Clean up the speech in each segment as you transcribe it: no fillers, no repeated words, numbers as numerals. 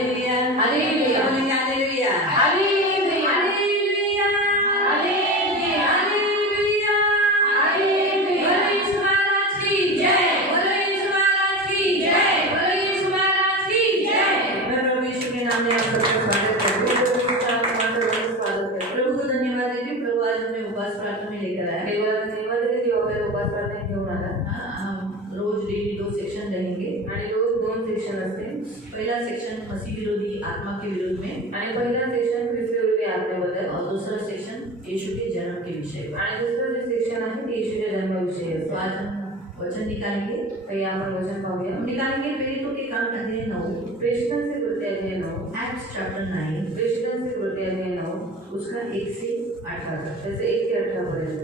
Hallelujah हालेलुया हालेलुया हालेलुया हालेलुया हालेलुया हालेलुया हालेलुया बोलो यीशु महाराज की जय बोलो यीशु महाराज की जय बोलो यीशु महाराज की जय। मैं प्रभु यीशु के नाम में आप सबका स्वागत करती हूँ। प्रभु को धन्यवाद देती हूँ। प्रभु आज हमें उपवास प्रार्थना में लेकर आया। देवाला धन्यवाद देते देवाकडे उपास प्रार्थना घेऊन आला हम रोज डेली 2 सेक्शन रहेंगे। आणि रोज 2 सेक्शन असते पहला सेक्शन मसीह विरोधी आत्मा के विरोध में आणि पहिला सेक्शन ख्रिस्त विरोधी आत्म्याबद्दल और दूसरा सेक्शन यीशु के जन्म के विषय पर। आणि दुसरं जे सेक्शन आहे ते येशूच्या जन्माविषयी तो असते। आज हम वचन निकालेंगे। तर आपण वचन पाहूया। हम निकालेंगे प्रेरितों के काम अध्याय 9 प्रेषितांचे कृत्य अध्याय 9 एक्ट्स चैप्टर 9 प्रेषितांचे कृत्य अध्याय 9 उसका 1 से 18 तक। त्याचे 1 ते 18 पर्यंत।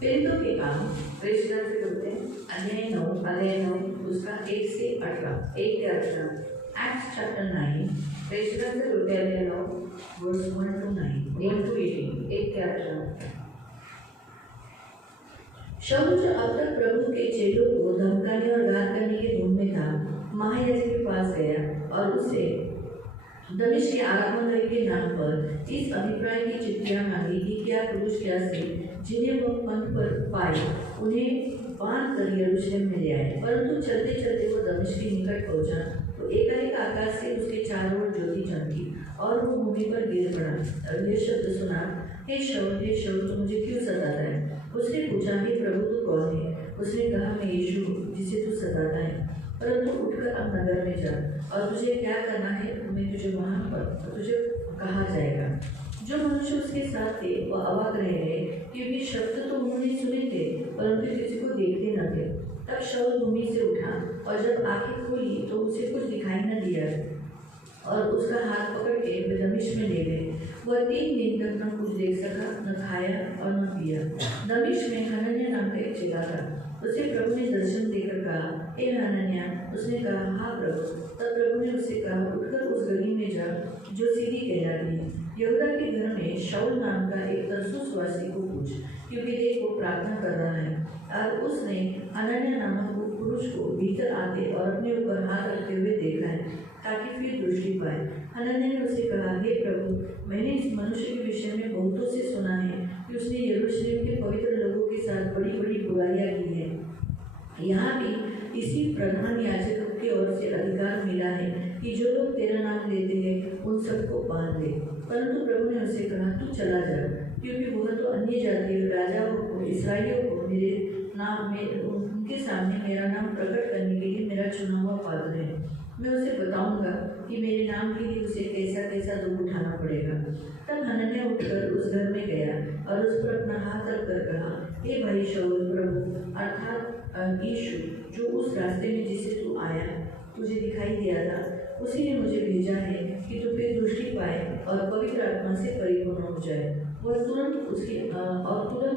प्रेरितों के काम प्रेषितांचे कृत्य अध्याय 9 अध्याय 9 उसका 1 से 18 1 ते 18 एक्ट्स चैप्टर 9 प्रेषितांचे कृत्य अध्याय 9 वर्स 1 to 9 1 to 18। 1 ते 18। शाऊल जो अब तक प्रभु के चेलों को धमकाने और घात करने के धुन में था, महायाजक के पास गया और उससे दमिश्क के आगमन के नाम पर इस अभिप्राय की चिट्ठियां मांगी कि क्या पुरुष क्या से जिन्हें वह पंथ पर पाए उन्हें बांध कर यरूशलेम में ले आए। परंतु चलते चलते वो दमिश्क के निकट पहुंचा तो एकाएक आकाश से उसके चारों ओर ज्योति चमकी और वो भूमि पर गिर पड़ा और ये शब्द सुना, हे शाऊल तू मुझे क्यों सताता है? उसने पूछा, हे प्रभु तू कौन है? उसने कहा, मैं यीशु हूँ जिसे तू सताता है। परंतु उठकर अब नगर में जा और तुझे क्या करना है मैं तुझे वहाँ पर तुझे कहा जाएगा। जो मनुष्य उसके साथ थे वो अवाक रह गए क्योंकि शब्द तो उन्होंने सुने थे परंतु किसी को देखते न थे। तब शाऊल भूमि से उठा और जब आंखें खोली तो उसे कुछ दिखाई न दिया और उसका हाथ पकड़ के वे दमिश्क में ले गए। वह 3 दिन तक न कुछ देख सका, न खाया और न पिया। दमिश्क में हनन्याह नाम का एक चेला था। उसे प्रभु ने दर्शन देकर कहा, हे हनन्याह। उसने कहा, हाँ प्रभु। तब प्रभु ने उससे कहा, उठकर उस गली में जा जो सीधी कहलाती है। यहूदा के घर में शाऊल नाम का एक तरसुसवासी को पूछ, क्योंकि देख वो प्रार्थना कर रहा है। और उसने हनन्याह नामक पुरुष को भीतर आते और अपने ऊपर हाथ रखते हुए देखा है ताकि फिर दृष्टि पाए। हनन्याह ने उसे कहा, हे प्रभु, मैंने इस मनुष्य के विषय में बहुतों से सुना है कि उसने यरूशलेम के पवित्र लोगों के साथ बड़ी बड़ी बुराइयां की है। यहाँ भी इसी प्रधान याजक की ओर से अधिकार मिला है कि जो लोग तेरा नाम लेते हैं उन सबको बांध दे। परंतु प्रभु ने उसे कहा, तू चला जा, क्योंकि वह तो अन्य जातीय राजाओं को इसराइलियों को मेरे नाम में उनके सामने मेरा नाम प्रकट करने के लिए मेरा चुना हुआ पात्र है। मैं उसे बताऊंगा कि मेरे नाम के लिए उसे कैसा कैसा दुख उठाना पड़ेगा। तब हनन्याह उठकर उस घर में गया और उस पर अपना हाथ रखकर कहा, हे भाई शाऊल, प्रभु अर्थात यीशु जो उस रास्ते में जिसे तू आया तुझे दिखाई दिया था, उसी ने मुझे भेजा है कि तू फिर दृष्टि पाए और पवित्र आत्मा से परिपूर्ण हो जाए। वह तुरंत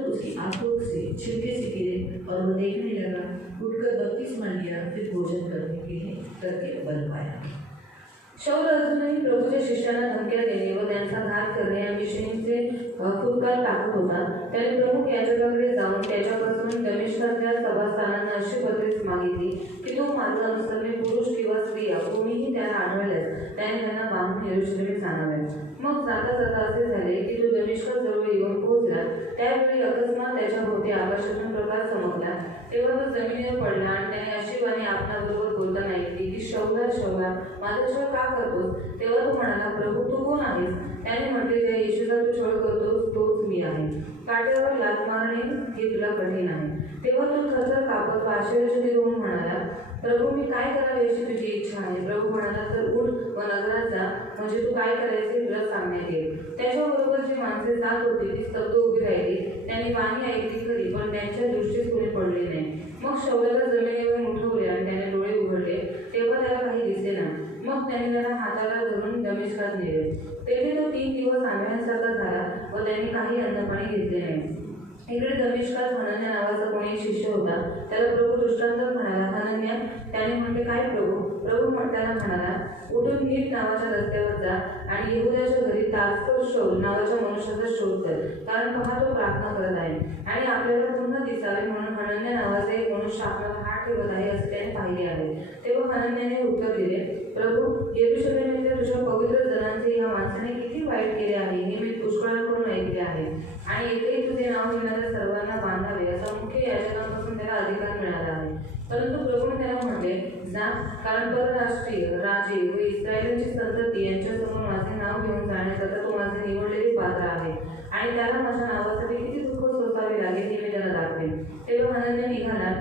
उसकी आंखों से छिलके से गिरे और वह देखने लगा। उठकर बपतिस्मा लिया, फिर भोजन करने के लिए करके बल पाया। शाऊल अजूनही प्रभूच्या शिष्यांना धमक्या देणे व त्यांचा घात करणे या मिशनीचे खूप काळ टाकत होता। त्याने प्रमुख याजकाकडे जाऊन त्याच्यापासून दमिश्कातल्या सभास्थानांना अशी पत्रे मागितली की तो माझा अनुसरणे पुरुष किंवा स्त्रिया कोणीही त्याला आढळल्यास त्याने त्यांना बांधून यरूशलेमेत आणावे। मग जाता जाता असे झाले की तो दमिश्काजवळ येऊन पोहोचला। त्यावेळी अकस्मात त्याच्या भोवती आकाशातून प्रकाश चमकला। तेव्हा तो जमिनीवर पडला आणि त्याने अशी वाणी आपणाबरोबर बोलताना ऐकली की शौला शौला माझा छळ का करतोस? तेव्हा तो म्हणाला, प्रभू तू कोण आहेस? त्याने म्हटले, ज्या येशूचा तू छळ करतोस तोच मी आहे। काट्यावर लाथ मारणे हे तुला कठीण आहे। तेव्हा तो थरथर कापत आश्चर्यचकित होऊन म्हणाला, प्रभू मी काय करावे अशी तुझी इच्छा आहे? प्रभू म्हणाला, तर उठ व नगरात जा, म्हणजे तू काय करायचे तुला सांगण्यात येईल। त्याच्याबरोबर जी माणसे जात होती ती स्तब्ध उभी राहिली। त्यांनी वाणी ऐकली खरी, पण त्यांच्या दृष्टीत कोणी पडले नाही। मग शाऊलाला जमिनीवर उठवले आणि त्याने डोळे उघडले, तेव्हा त्याला काही दिसेना। मग त्याने त्याला हाताला धरून दमिश्कात नेले। तेथे तो 3 दिवस आंधळ्यासारखा झाला व त्याने काही अन्नपाणी घेतले नाही। इकडे दमिश्कात हनन्याह नावाचा कोणी शिष्य होता। त्याला प्रभू दृष्टांत म्हणाला, हनन्याह? त्याने म्हटले, काय प्रभू? प्रभू त्याला म्हणाला, उठून नीट नावाच्या रस्त्यावर जा आणि यहूदाच्या घरी तारसोस शाऊल नावाच्या मनुष्याचा शोध कर, कारण पहा तो प्रार्थना करत आहे आणि आपल्याला पुन्हा दिसावे म्हणून हनन्याह नावाचा एक मनुष्य आपल्याला हात ठेवत आहे असे त्याने पाहिले आहे। तेव्हा हनन्याहने उत्तर दिले, प्रभू यरूशलेम येथे तुझ्या इस्रायलीची संतती यांच्यासमोर माझे नाव घेऊन जाण्याकरता तो माझे निवडलेले पात्र आहे आणि त्याला माझ्या नावासाठी किती दुःख सोसावे लागेल हे मी त्याला दाखवेन. तेव्हा हनन्या निघाला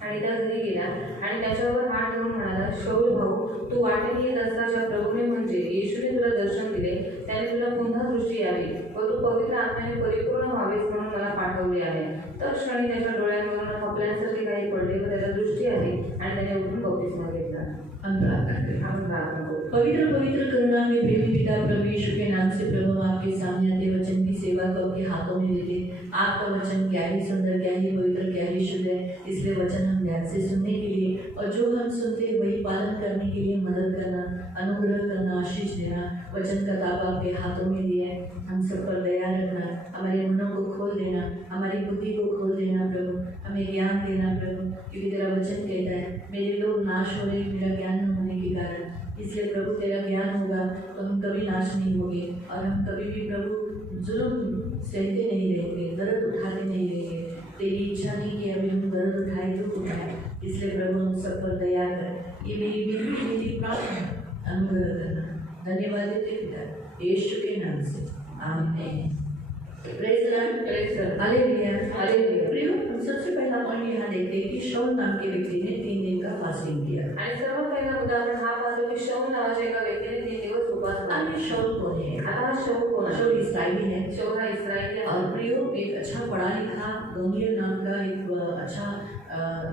आणि त्या घरी गेला आणि त्याच्यावर हात ठेवून म्हणाला, शौल भाऊ, तू वाटेत येत असता ज्या प्रभूने म्हणजे येशूने तुला दर्शन दिले त्याने तुला पुन्हा दृष्टी यावी व तू पवित्र आत्म्याने परिपूर्ण व्हावेस म्हणून मला पाठवले आहे. तत्क्षणी त्याच्या डोळ्यांवरून खपल्यांसारखे काही पडले व त्याला दृष्टी आली आणि त्याने उठून बपतिस्मा घेतला. हम प्रार्थना करें। आपण प्रार्थना करू. पवित्र पवित्र करुणा में प्रेमी पिता प्रभु यीशु के नाम से प्रभु आपके सामने आते वचन की सेवा को आपके हाथों में देते। आपका वचन क्या ही सुंदर, क्या ही पवित्र, क्या ही शुद्ध है, इसलिए वचन हम ध्यान से सुनने के लिए और जो हम सुनते हैं वही पालन करने के लिए मदद करना, अनुग्रह करना, आशीष देना। वचन का ताबा आपके हाथों में दिया है, हम सब पर दया रखना, हमारे मनों को खोल देना, हमारी बुद्धि को खोल देना प्रभु, हमें ज्ञान देना प्रभु, क्योंकि तेरा वचन कहता है मेरे लोग नाश हो रहे मेरा ज्ञान न होने के कारण। इसलिए प्रभु तेरा ज्ञान होगा तो हम कभी नाश नहीं होंगे और हम कभी भी प्रभु जुल्म सहते नहीं रहेंगे, दर्द उठाते नहीं रहेंगे। तेरी इच्छा नहीं कि अभी हम दर्द उठाए तो उठाए, इसलिए प्रभु हम सब पर दया कर। ये मेरी विनती मेरी प्रार्थना, अनुग्रह करना। धन्यवाद देते पिता यीशु के नाम से, आमीन। Praise the Lord, praise the Lord, hallelujah, hallelujah. प्रियो, हम सबसे पहला पॉइंट यहाँ देखते हैं कि शाऊल नाम के व्यक्ति ने 3 दिन का फास्टिंग किया। आणि सर्व पहिला उदाहरण हा पाहतो की शाऊल नावाच्या एका व्यक्तीने 3 दिवस उपवास केला. अब शाऊल कौन है? आता हा शाऊल कोण आहे? शाऊल इस्राएली है। शाऊल हा इस्रायली आहे. और प्रियो, एक अच्छा पढ़ा लिखा गमलीएल नाम का एक अच्छा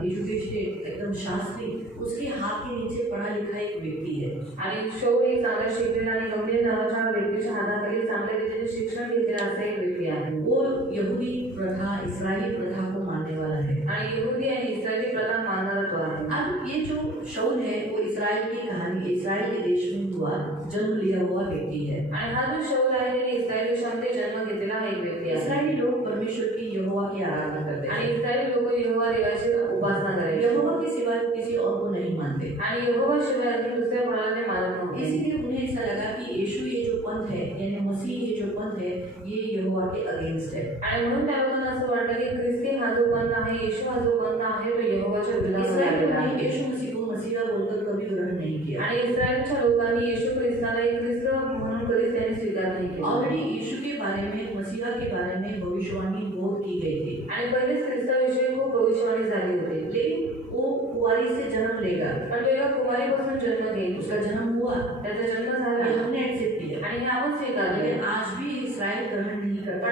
एजुकेटेड एकदम शास्त्री, उसके हाथ के नीचे पढ़ा लिखा एक व्यक्ति है। आणि शाऊल एक चांगला शिकलेला आणि गमलीएल नावाच्या व्यक्तीच्या हाताखाली चांगल्या रीतीने शिक्षण घेतलेला असा एक व्यक्ती आहे. वो यहूदी प्रथा, इस्राएली प्रथा को मानने वाला है आणि यहूदी आणि इस्रायली प्रथा मानणारा तो आहे. अब ये जो शाऊल है वो इस्राएल की कहानी, इस्राएल के देश में हुआ जन्म लिया हुआ व्यक्ति है। आणि हा जो शाऊल आहे त्याने इस्रायली देशामध्ये जन्म घेतलेला हा एक व्यक्ती आहे. इस्राएली लोग परमेश्वर की यहोवा की आराधना करते हैं आणि इस्रायली लोक यहोवा देवाची उपासना करायचे. यहोवा के सिवा किसी और को नहीं मानते। आणि यहोवा शिवाय अन्य दुसऱ्या कोणाला ते मानत नव्हते. इसलिए उन्हें ऐसा लगा कि यीशु ये जो पंथ है यानी मसीह ये जो पंथ है ये यहोवा के अगेंस्ट है। आणि म्हणून त्या लोकांना असं वाटलं की ख्रिस्ती हा जो पंथ आहे, येशू हा जो पंथ आहे तो यहोवाच्या विरोधात आहे. यीशु मसीह को मसीहा बोलकर कभी ग्रहण नहीं किया। आणि इस्रायलच्या लोकांनी येशू ख्रिस्ताला एक ख्रिस्त म्हणून कधीच त्यांनी स्वीकार नाही केला. ऑलरेडी यीशु के बारे में, मसीहा के बारे में भविष्यवाणी बहुत की गई थी आणि पहिलेच ख्रिस्ताविषयी खूप भविष्यवाणी झाली होती. लेकिन वो कुंवारी से जन्म लेगा, पण तो एका कुमारीपासून जन्म घेईल. उसका जन्म हुआ, त्याचा जन्म झाला ये हमने एक्सेप्ट किया आणि हे आपण स्वीकारले. लेकिन आज भी इस्राएल ग्रहण नहीं करता।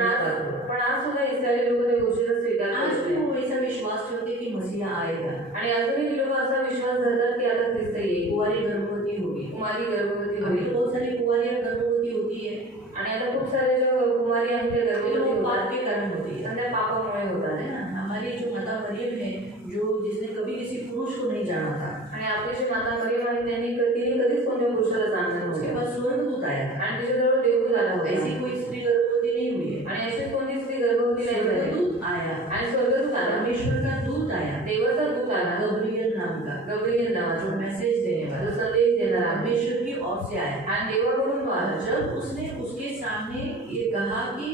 पण आज सुद्धा इस्रायली लोक त्या गोष्टीचा स्वीकार आज करत भी नाही. वो ऐसा विश्वास करते कि मसीहा आएगा, आणि अजूनही लोक असा विश्वास धरतात की आता ख्रिस्त येईल, कुंवारी गर्भवती होगी। कुमारी गर्भवती अभी होईल. तो बहुत सारी कुंवारियां गर्भवती होती है, आणि आता खूप सारे जो कुमारी आहेत त्या ये गर्भवती लोग होतात पाप के कारण होती है। आणि त्या पापामुळे होतात. है ना, हमारी जो माता मरियम है, जो जिसने कभी किसी पुरुष को नहीं जाना था, आणि आपली जी माता मरियम आहे तिने कधीच कोणत्या पुरुषाला जाणलं उसके नव्हतं. पास स्वर्गदूत आया, आणि तिच्याजवळ देवदूत आला होता. ऐसी कोई स्त्री गर्भवती नहीं हुई है। आणि अशी कोणती स्त्री गर्भवती नाही झाली. स्वर्गदूत आया, आणि स्वर्गदूत आला, परमेश्वर का दूत आया, देवाचा दूत आला, गब्रियल नाम का, गब्रिएल जो नावाचा, मैसेज देने जो वाला संदेश देणारा परमेश्वर की ओर से आया। आणि देवाकडून तो आला. जब उसने उसके सामने ये कहा कि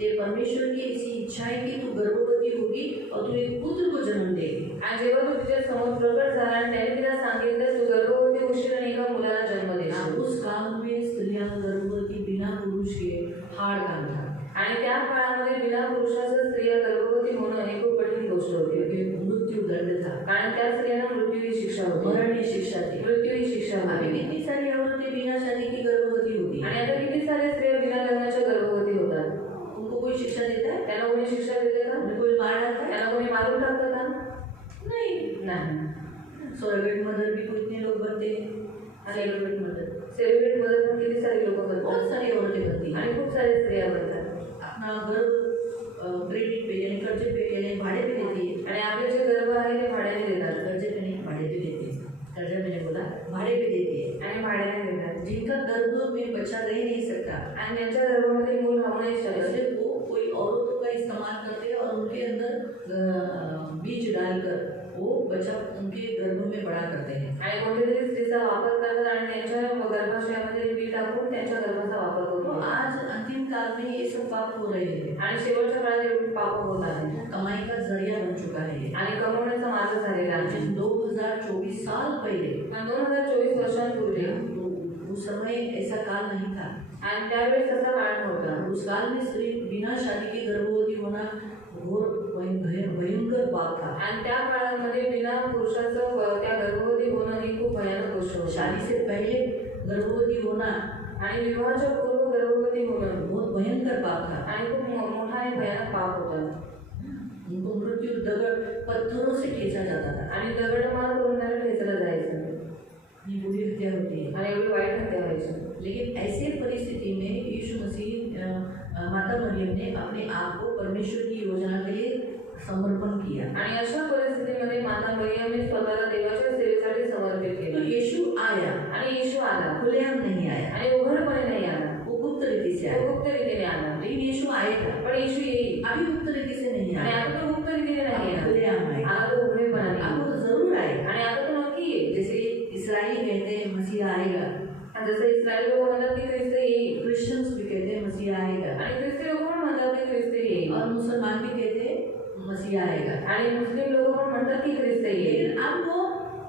ये परमेश्वर की ऐसी इच्छा है कि तू गर्भवती होगी और तू एक पुत्र को जन्म देगी। आणि जेव्हा तो तिच्या समोर प्रकट झाला आणि त्याने तिला सांगितलं तू गर्भवती होशील आणि एका मुलाला जन्म देशील. उस काल में स्त्रियां गर्भवती बिना पुरुष के हाड़ काम था, आणि त्या काळामध्ये बिना पुरुषाचं स्त्रिया गर्भवती होणं हे खूप कठीण गोष्ट होती. क्योंकि मृत्यू दंड था, कारण त्या स्त्रियांना मृत्यू ही शिक्षा होती. मरण ही शिक्षा थी। मृत्यू ही शिक्षा अभी होती. कितनी सारी औरतें बिना शादी की गर्भवती होती आणि हैं, आता किती सारे स्त्रिया बिना लग्नाच्या गर्भवती होतात. उनको कोई शिक्षा देता है? त्यांना कोणी शिक्षा देते का? उन्हें कोई मार डालता है? त्यांना कोणी मारून टाकतं का? नहीं। नाही. सरोगेट मदर भी कितने लोग बनते हैं, सरोगेट मदर, सेलिब्रेट मध्ये पण किती सारे लोक बनतात बहुत सारी औरतें बनती हैं। आणि खूप सारे स्त्रिया बनतात. अपना गर्भ क्रेडिट पे यानी कर्जे पे यानी भाड़े पे देती है, आणि आपले जे गर्भ आहे ते भाड्याने देतात. कर्जे पे नहीं भाड़े पे देती है, कर्जा मैंने बोला भाड़े पे देती है। आणि भाड्याने देतात. जिनका गर्भ में बच्चा रह नहीं सकता, आणि त्यांच्या गर्भामध्ये मूल राहू नाही शकत. ऐसे वो कोई औरतों का इस्तेमाल करते हैं और उनके अंदर बीज डालकर वो बच्चा उनके गर्भ में बड़ा करते हैं। आणि कोणत्यातरी स्त्रीचा वापर करतात आणि त्यांच्या गर्भाशयामध्ये बी टाकून त्यांच्या गर्भाचा वापर तो करतो. आज अंतिम काल में ये सब पाप हो रहे हैं, आणि शेवटच्या काळात एवढी पाप होत आहेत कमाई का जरिया बन चुका है ये। आणि कमवण्याचा मार्ग झालेला आहे. आज 2024 साल पहले पण 2024 वर्षांपूर्वी तो काल नहीं था। आणि त्यावेळेस तसा काळ नव्हता. उस काल में स्त्री बिना शादी के गर्भवती होना घोर भयंकर पाप था। आणि त्या काळामध्ये बिना पुरुषाचं त्या गर्भवती होणं ही खूप भयानक गोष्ट होती. शादी से पहले गर्भवती होना आणि विवाहाच्या पूर्व गर्भवती होणं बहुत भयंकर पाप था। आणि खूप मोठा आणि भयानक पाप होता. उनको मृत्यु दगड़ पत्थरों से ठेचा जाता था। आणि दगडमार करून त्याला ठेचलं जायचं. ये बुरी हत्या होती है। आणि एवढी वाईट हत्या व्हायची. लेकिन ऐसे परिस्थिति में यीशु मसीह माता मरियम ने अपने आप को परमेश्वर की योजना के लिए समर्पण किया। आणि अशा परिस्थितीमध्ये माता मरियमने स्वतःला देवाच्या सेवेसाठी समर्पित तो केले. यीशु आया, आणि येशू आला. खुलेआम नहीं आया, आणि उघडपणे नाही आला. वो गुप्त रीति से तो आया। गुप्त रीतीने आला. लेकिन यीशु आएगा, पण येशू येईल. अभी गुप्त रीति से नहीं आणि आया, आता तो गुप्त रीतीने नाही आला. खुलेआम आएगा। आता तो उघडेपणाने अब येईल. वो जरूर आएगा। आणि आता तो नक्की येईल. जैसे इस्राएली कहते हैं मसीह आएगा, आणि जसं इस्रायल लोक म्हणतात की ख्रिस्त येईल. क्रिश्चियंस भी कहते हैं मसीह आएगा, आणि ख्रिस्ती लोक पण म्हणतात की ख्रिस्त येईल. और मुसलमान भी कहते हैं मसीह आएगा। आणि मुस्लिम लोक पण म्हणतात की ख्रिस्त येईल. लेकिन अब वो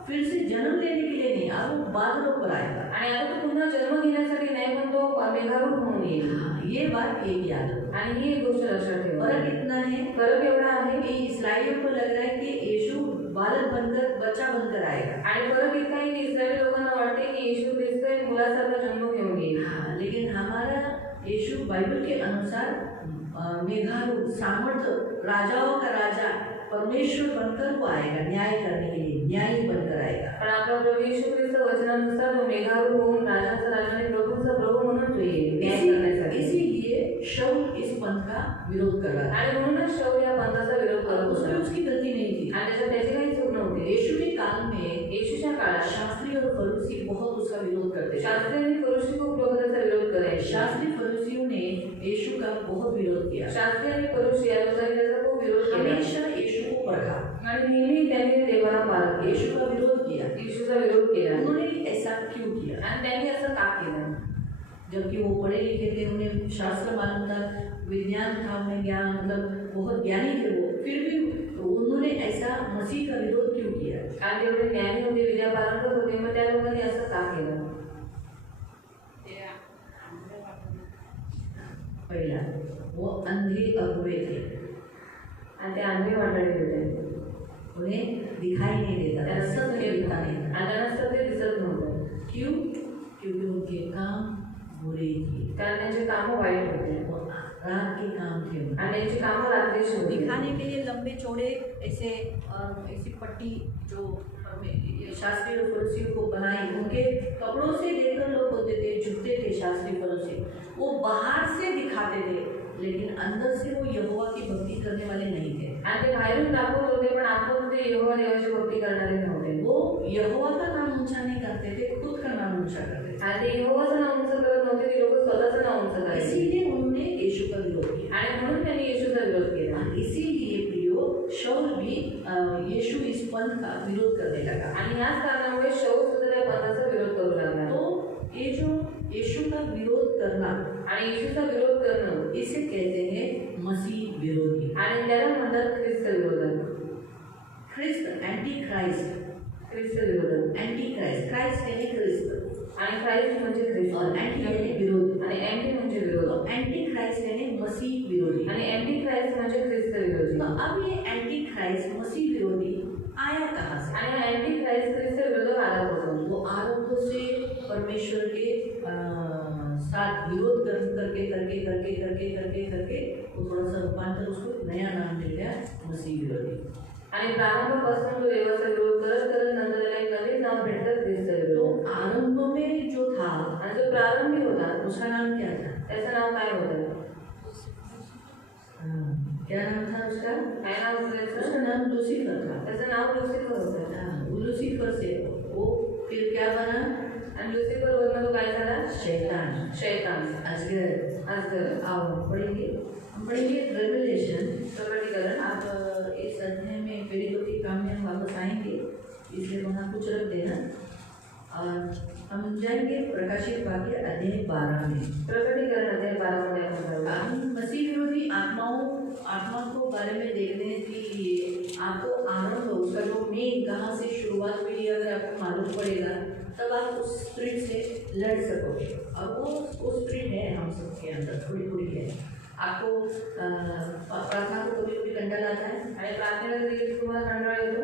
फिर से जन्म लेने के लिए नहीं, अब वो बादलों पर आएगा। आणि आता तो पुन्हा जन्म घेण्यासाठी नाही, पण तो मेघारूढ होऊन येईल. हाँ, ये बात एक याद रखो। आणि ही एक गोष्ट लक्षात ठेवा. फर्क इतना है, फरक एवढा आहे कि इस्राएलियों को लग रहा है कि यीशु बालक बनकर, बच्चा बनकर आएगा। आणि फरक इतका आहे की इस्रायली लोकांना वाटते की येशू ख्रिस्त एक मुलासारखा जन्म घेऊन येईल. हाँ, लेकिन हमारा यीशु बाइबल के अनुसार मेघारूढ़ सामर्थ्य, राजाओं का राजा परमेश्वर बनकर वो आएगा, न्याय करने के लिए न्यायी बनकर आएगा। पण आपला प्रभू येशू ख्रिस्त वचनानुसार तो मेघारूढ होऊन राजाचा राजा आणि प्रभूचा प्रभू म्हणून तो येईल न्याय करण्यासाठी. इसीलिए शाऊल इस पंथ का विरोध कर रहा था। आणि म्हणूनच शाऊल या पंथाचा विरोध करत उसमें होता. उसकी गलती नहीं थी। आणि त्याच्यात त्याची काही चूक नव्हती. यीशु के काल में येशूच्या काळात शास्त्री और फरीसी बहुत उसका विरोध करते थे। शास्त्री आणि फरीसी खूप लोक त्याचा विरोध करायचे. शास्त्री फरीसियों ने यीशु का बहुत विरोध किया, शास्त्री आणि फरीसी या लोकांनी त्याचा खूप विरोध केला. हमेशा यीशु को परखा, आणि नेहमी त्यांनी देवाला पाळत केलं. यीशु का विरोध किया। येशूचा विरोध केला. उन्होंने ऐसा क्यों किया? आणि त्यांनी असं का केलं? जबकि वो पढ़े लिखे थे, उन्हें शास्त्र मालूम था, विज्ञान था, उन्हें ज्ञान, मतलब बहुत ज्ञानी थे वो, फिर भी उन्होंने ऐसा मसीह का विरोध क्यों किया? आणि तेवढे ज्ञानी होते, विद्या पारंगत होते, मग त्या लोकांनी असं का केलं? पहला, वो अंधे अगुवे थे, आणि ते आंधळे वाटाडे होते. उन्हें दिखाई नहीं देता था, सत्य दिखता नहीं था। आणि त्यांना सत्य दिसत नव्हतं. क्यों? क्योंकि उनके काम बुरे थे, कारण त्यांचे कामं वाईट होते. वो रात के काम थे। आणि त्यांची कामं रात्रीची होती. दिखाने के लिए लंबे चौड़े ऐसे ऐसी पट्टी जो शास्त्री और फरीसियों को बनाई, उनके कपड़ों से देखकर लोग होते थे, झुकते थे शास्त्री फरीसी, वो बाहर से दिखाते थे, लेकिन अंदर से वो यहोवा की भक्ति करने वाले नहीं थे। आणि ते बाहेरून दाखवत होते, पण आतून ते यहोवा देवाची भक्ती करणारे नव्हते. वो यहोवा का नाम ऊंचा नहीं करते थे, खुद का नाम ऊंचा करते थे। आणि ते यहोवाचं नाव उंच करत नव्हते, ते लोक स्वतःचं नाव उंच करायचे. इसीलिए उन्होंने यीशु का विरोध किया, आणि म्हणून त्यांनी येशूचा विरोध केला. इसीलिए प्रियो शाऊल भी यीशु इस पंथ का विरोध करने लगा। आणि याच कारणामुळे शाऊल सुद्धा त्या पंथाचा विरोध करू लागला. तो ये जो यीशु का विरोध करना, आणि येशूचा विरोध करणं, इसे कहते हैं मसीह विरोधी। आणि त्याला म्हणतात ख्रिस्त विरोधक. ख्रिस्त, एंटी क्राइस्ट, ख्रिस्त विरोधक. एंटी क्राइस्ट, क्राइस्ट यानी ख्रिस्त, आणि ख्राइस्ट म्हणजे ख्रिस्त, और एंटी यानी विरोध, आणि अँटी म्हणजे विरोध, और एंटी क्राइस्ट यानी मसीह विरोधी। आणि अँटी ख्राइस्ट म्हणजे ख्रिस्त विरोधी. तो अब ये एंटी क्राइस्ट मसीह विरोधी आया कहाँ से? आणि अँटी ख्राइस्ट ख्रिस्त विरोधक आला होता. वो आरंभ से परमेश्वर के साथ विरोध करके करके करके करके करके करके वो थोड़ा सा रूपांतर, उसको नया नाम मिल गया मसीह विरोधी। आणि प्रारंभापासून तो देवाचा विरोध करत करत नंतर त्याला एक नवीन नाव भेटलं, ख्रिस्त विरोध. तो आरंभ में जो था, आणि जो प्रारंभी होता उसका नाम क्या था? त्याचं नाव काय होतं? क्या नाम था उसका? काय नाव होतं त्याचं? उसका नाम लूसीफर था। त्याचं नाव लुसिफर होतं. लूसीफर से वो फिर क्या बना? आणि लुसिफर वरनं तो काय झाला? शैतान, शैतान, अजगर। आओ पढ़ेंगे, हम पढ़ेंगे रेवलेशन, प्रकटीकरण. आप इस अध्याय में पहले दो तीन काम में हम वापस आएंगे, इसलिए वहाँ कुछ रख देना, और हम जाएंगे प्रकाशित वाक्य अध्याय 12 में। प्रकटीकरण अध्याय 12 मध्ये आपण जाऊया. हम मसीह विरोधी आत्मा को बारे में देखने के लिए आपको आरंभ, उसका जो मेन कहाँ से शुरुआत हुई, अगर आपको मालूम पड़ेगा तब आप उस स्पिरिट से लड़ सकोगे। और वो स्पिरिट है हम सबके अंदर, थोड़ी थोड़ी है। आपको प्रार्थना को कभी कभी कंडा लाता है, आणि प्रार्थनेला देखील तुम्हाला कंटाळा येतो।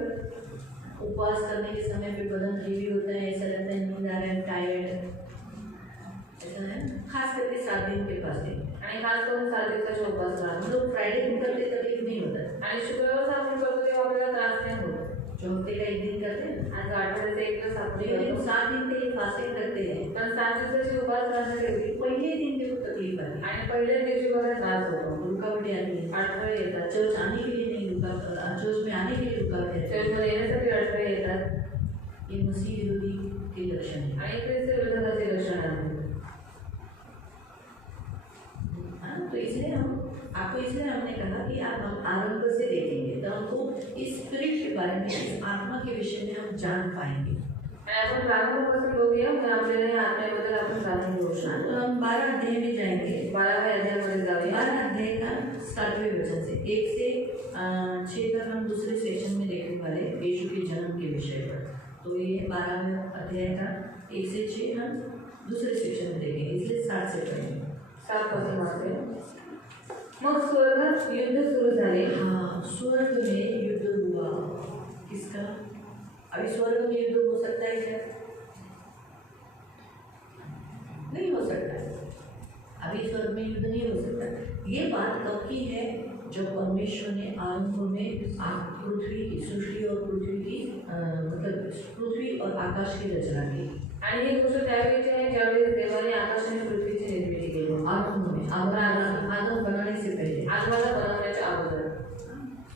उपवास करने के समय पे बदन हेवी होता है, ऐसा लगता है नींद आ रहा है, टायर्ड, ऐसा है। खास करके 7 दिन के फास्टिंग, आणि खास करून 7 दिवसाचे उपवास हम राहतो। लोग फ्राइडे को करते तकलीफ नहीं होता है, आणि शुक्रवार आपण करतो तेव्हा आपल्याला त्रास नाही होत। जो हफ्ते का 1 दिन करते हैं, आज आठवड्याचा एक दिवस आपण लेकिन करतो, 7 दिन के लिए फास्टिंग करते हैं, पण 7 दिवसाचे उपवास करण्यासाठी पहले दिन देखो तकलीफ आती है, आणि पहिल्या दिवशी बघा त्रास होतो, रुकावटें आती हैं, अडथळे येतात, चर्च आने के लिए नहीं चर्च में आने के लिए रुकावटें आती हैं। चर्चमध्ये येण्यासाठी अडथळे येतात, ये मसीह विरोधी के लक्षण है। आणि ख्रिस्त विरोधाचे लक्षण आहे। हाँ, तो इसलिए हमने कहा कि आप हम आरंभ से देखेंगे तो हमको इस स्पिरिट के बारे में, इस आत्मा के विषय में हम जान पाएंगे। आणि आपण प्रार्थनापासून बघूया, तर आपल्याला या आत्म्याबद्दल आपण जाणून घेऊ तो शकतो। हम 12 अध्याय में जाएंगे। 12व्या अध्यायामध्ये जाऊया। 12 अध्याय का 7वें वचन से 1 से 6 तक हम दूसरे सेक्शन में देखने वाले यीशु के जन्म के विषय पर। तो ये 12वें अध्याय का 1 से 6 हम दूसरे सेक्शन में देखेंगे, इसलिए 7 से पढ़ेंगे। 7 पासून वाचूया। मग स्वर्गात युद्ध सुरू झाले। हाँ, स्वर्ग में युद्ध हुआ। किसका? अभी स्वर्ग में युद्ध हो सकता है क्या? नहीं हो सकता है। अभी स्वर्ग में युद्ध नहीं हो सकता। ये बात कब की है? जब परमेश्वर ने आरंभ में पृथ्वी की सृष्टि और पृथ्वी की मतलब पृथ्वी और आकाश की रचना की। आणि ही गोष्ट त्यावेळेची आहे ज्यावेळेस देवाने आकाश आणि पृथ्वीची निर्मिती केली। आरंभ में आदम बनाने से पहले, आदमाला बनवण्याच्या अगोदर,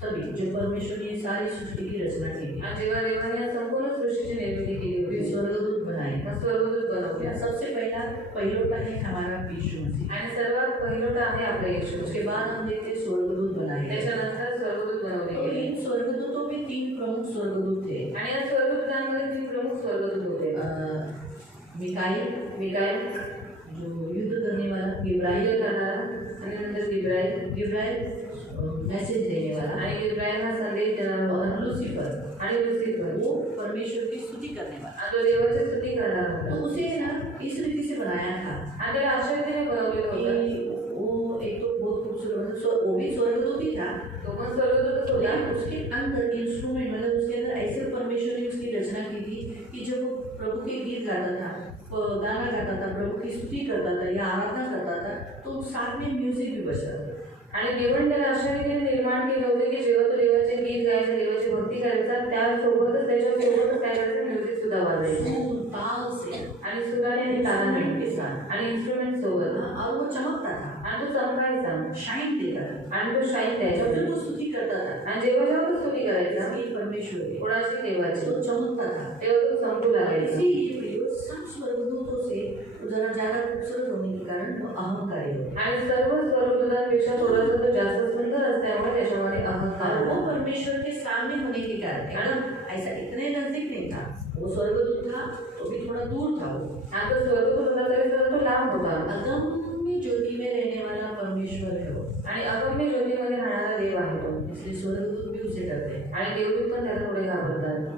तभी जो परमेश्वर ने सारी सृष्टि की रचना की, आणि जेव्हा देवाने या संपूर्ण सृष्टीची निर्मिती केली फिर होती, स्वर्गदूत बनाए। मग स्वर्गदूत बनवले। सबसे पहला पहिलोटा है हमारा यीशु मसीह। आणि सर्वात पहिलोटा आहे आपला येशू। उसके बाद हम देखते हैं स्वर्गदूत बनाए। त्याच्यानंतर स्वर्गदूत बनवले तो गेले। इन स्वर्गदूतों में 3 प्रमुख स्वर्गदूत थे। आणि या स्वर्गदूतांमध्ये 3 प्रमुख स्वर्गदूत होते। मिकाएल जो युद्ध करने वाला, गिब्राईल करणारा, आणि नंतर गिब्राईल मैसेज देने वाला, आणि गिब्राईल हा संदेश देणारा, और लूसीफर आणि लुसिफर वो परमेश्वर की स्तुति करने वाला। आणि तो देवाची स्तुती करणारा तो होता। उसे ना इस रीति से बनाया था आणि त्याला अशा रीतीने बनवलेलं होतं। कि वो एक तो बहुत खूबसूरत, वो भी स्वर्गदूत ही था, तो पण स्वर्गदूतच होता। लेकिन उसके अंदर इंस्ट्रूमेंट मतलब उसके अंदर ऐसे परमेश्वर ने उसकी रचना की थी कि जब वो प्रभु के गीत गाता था, गाना गाता था, प्रभु की स्तुति करता था या आराधना करता था, तो साथ में म्यूजिक भी बजता था। आणि देवाने त्याला अशा रीतीने निर्माण केलं होतं की जेव्हा तो देवाचे गीत गायचा, देवाची भक्ती करायचा, त्यासोबतच त्याच्यासोबतच काय करायचं, म्युझिक सुद्धा वाजायचं, सुर ताल से आणि सुराने आणि तालाने के साथ, आणि इन्स्ट्रुमेंट सोबत, और वो चमकता था, आणि तो चमकायचा, शाइन देता था, आणि तो शाईन जब द्यायचा, भी वो स्तुति करता था, आणि जेव्हा जेव्हा तो स्तुती करायचा इसलिए परमेश्वर की कोणाची देवाची, तो चमकता था। तेव्हा तो चमकू लागायचा। इसीलिए प्रियो सब स्वर्गदूतों से जरा ज्यादा खूबसूरत होने के कारण वो अहंकारी हो, आणि सर्व स्वर्गदूतांपेक्षा थोडासा तो जास्त सुंदर असल्यामुळे त्याच्यामध्ये अहंकार और वो होता। परमेश्वर के सामने होने के कारण एकदम ऐसा इतने नजदीक नहीं था। वो स्वर्गदूत था तो भी थोड़ा दूर था वो। आता स्वर्गदूत होता तरी सुद्धा तो लांब होता, अगम्य ज्योति में रहने वाला परमेश्वर है वो, आणि अगम्य ज्योतीमध्ये राहणारा देव आहे तो। इसलिए स्वर्गदूत भी उसे डरते हैं। आणि देवदूत पण त्याला थोडे घाबरतात,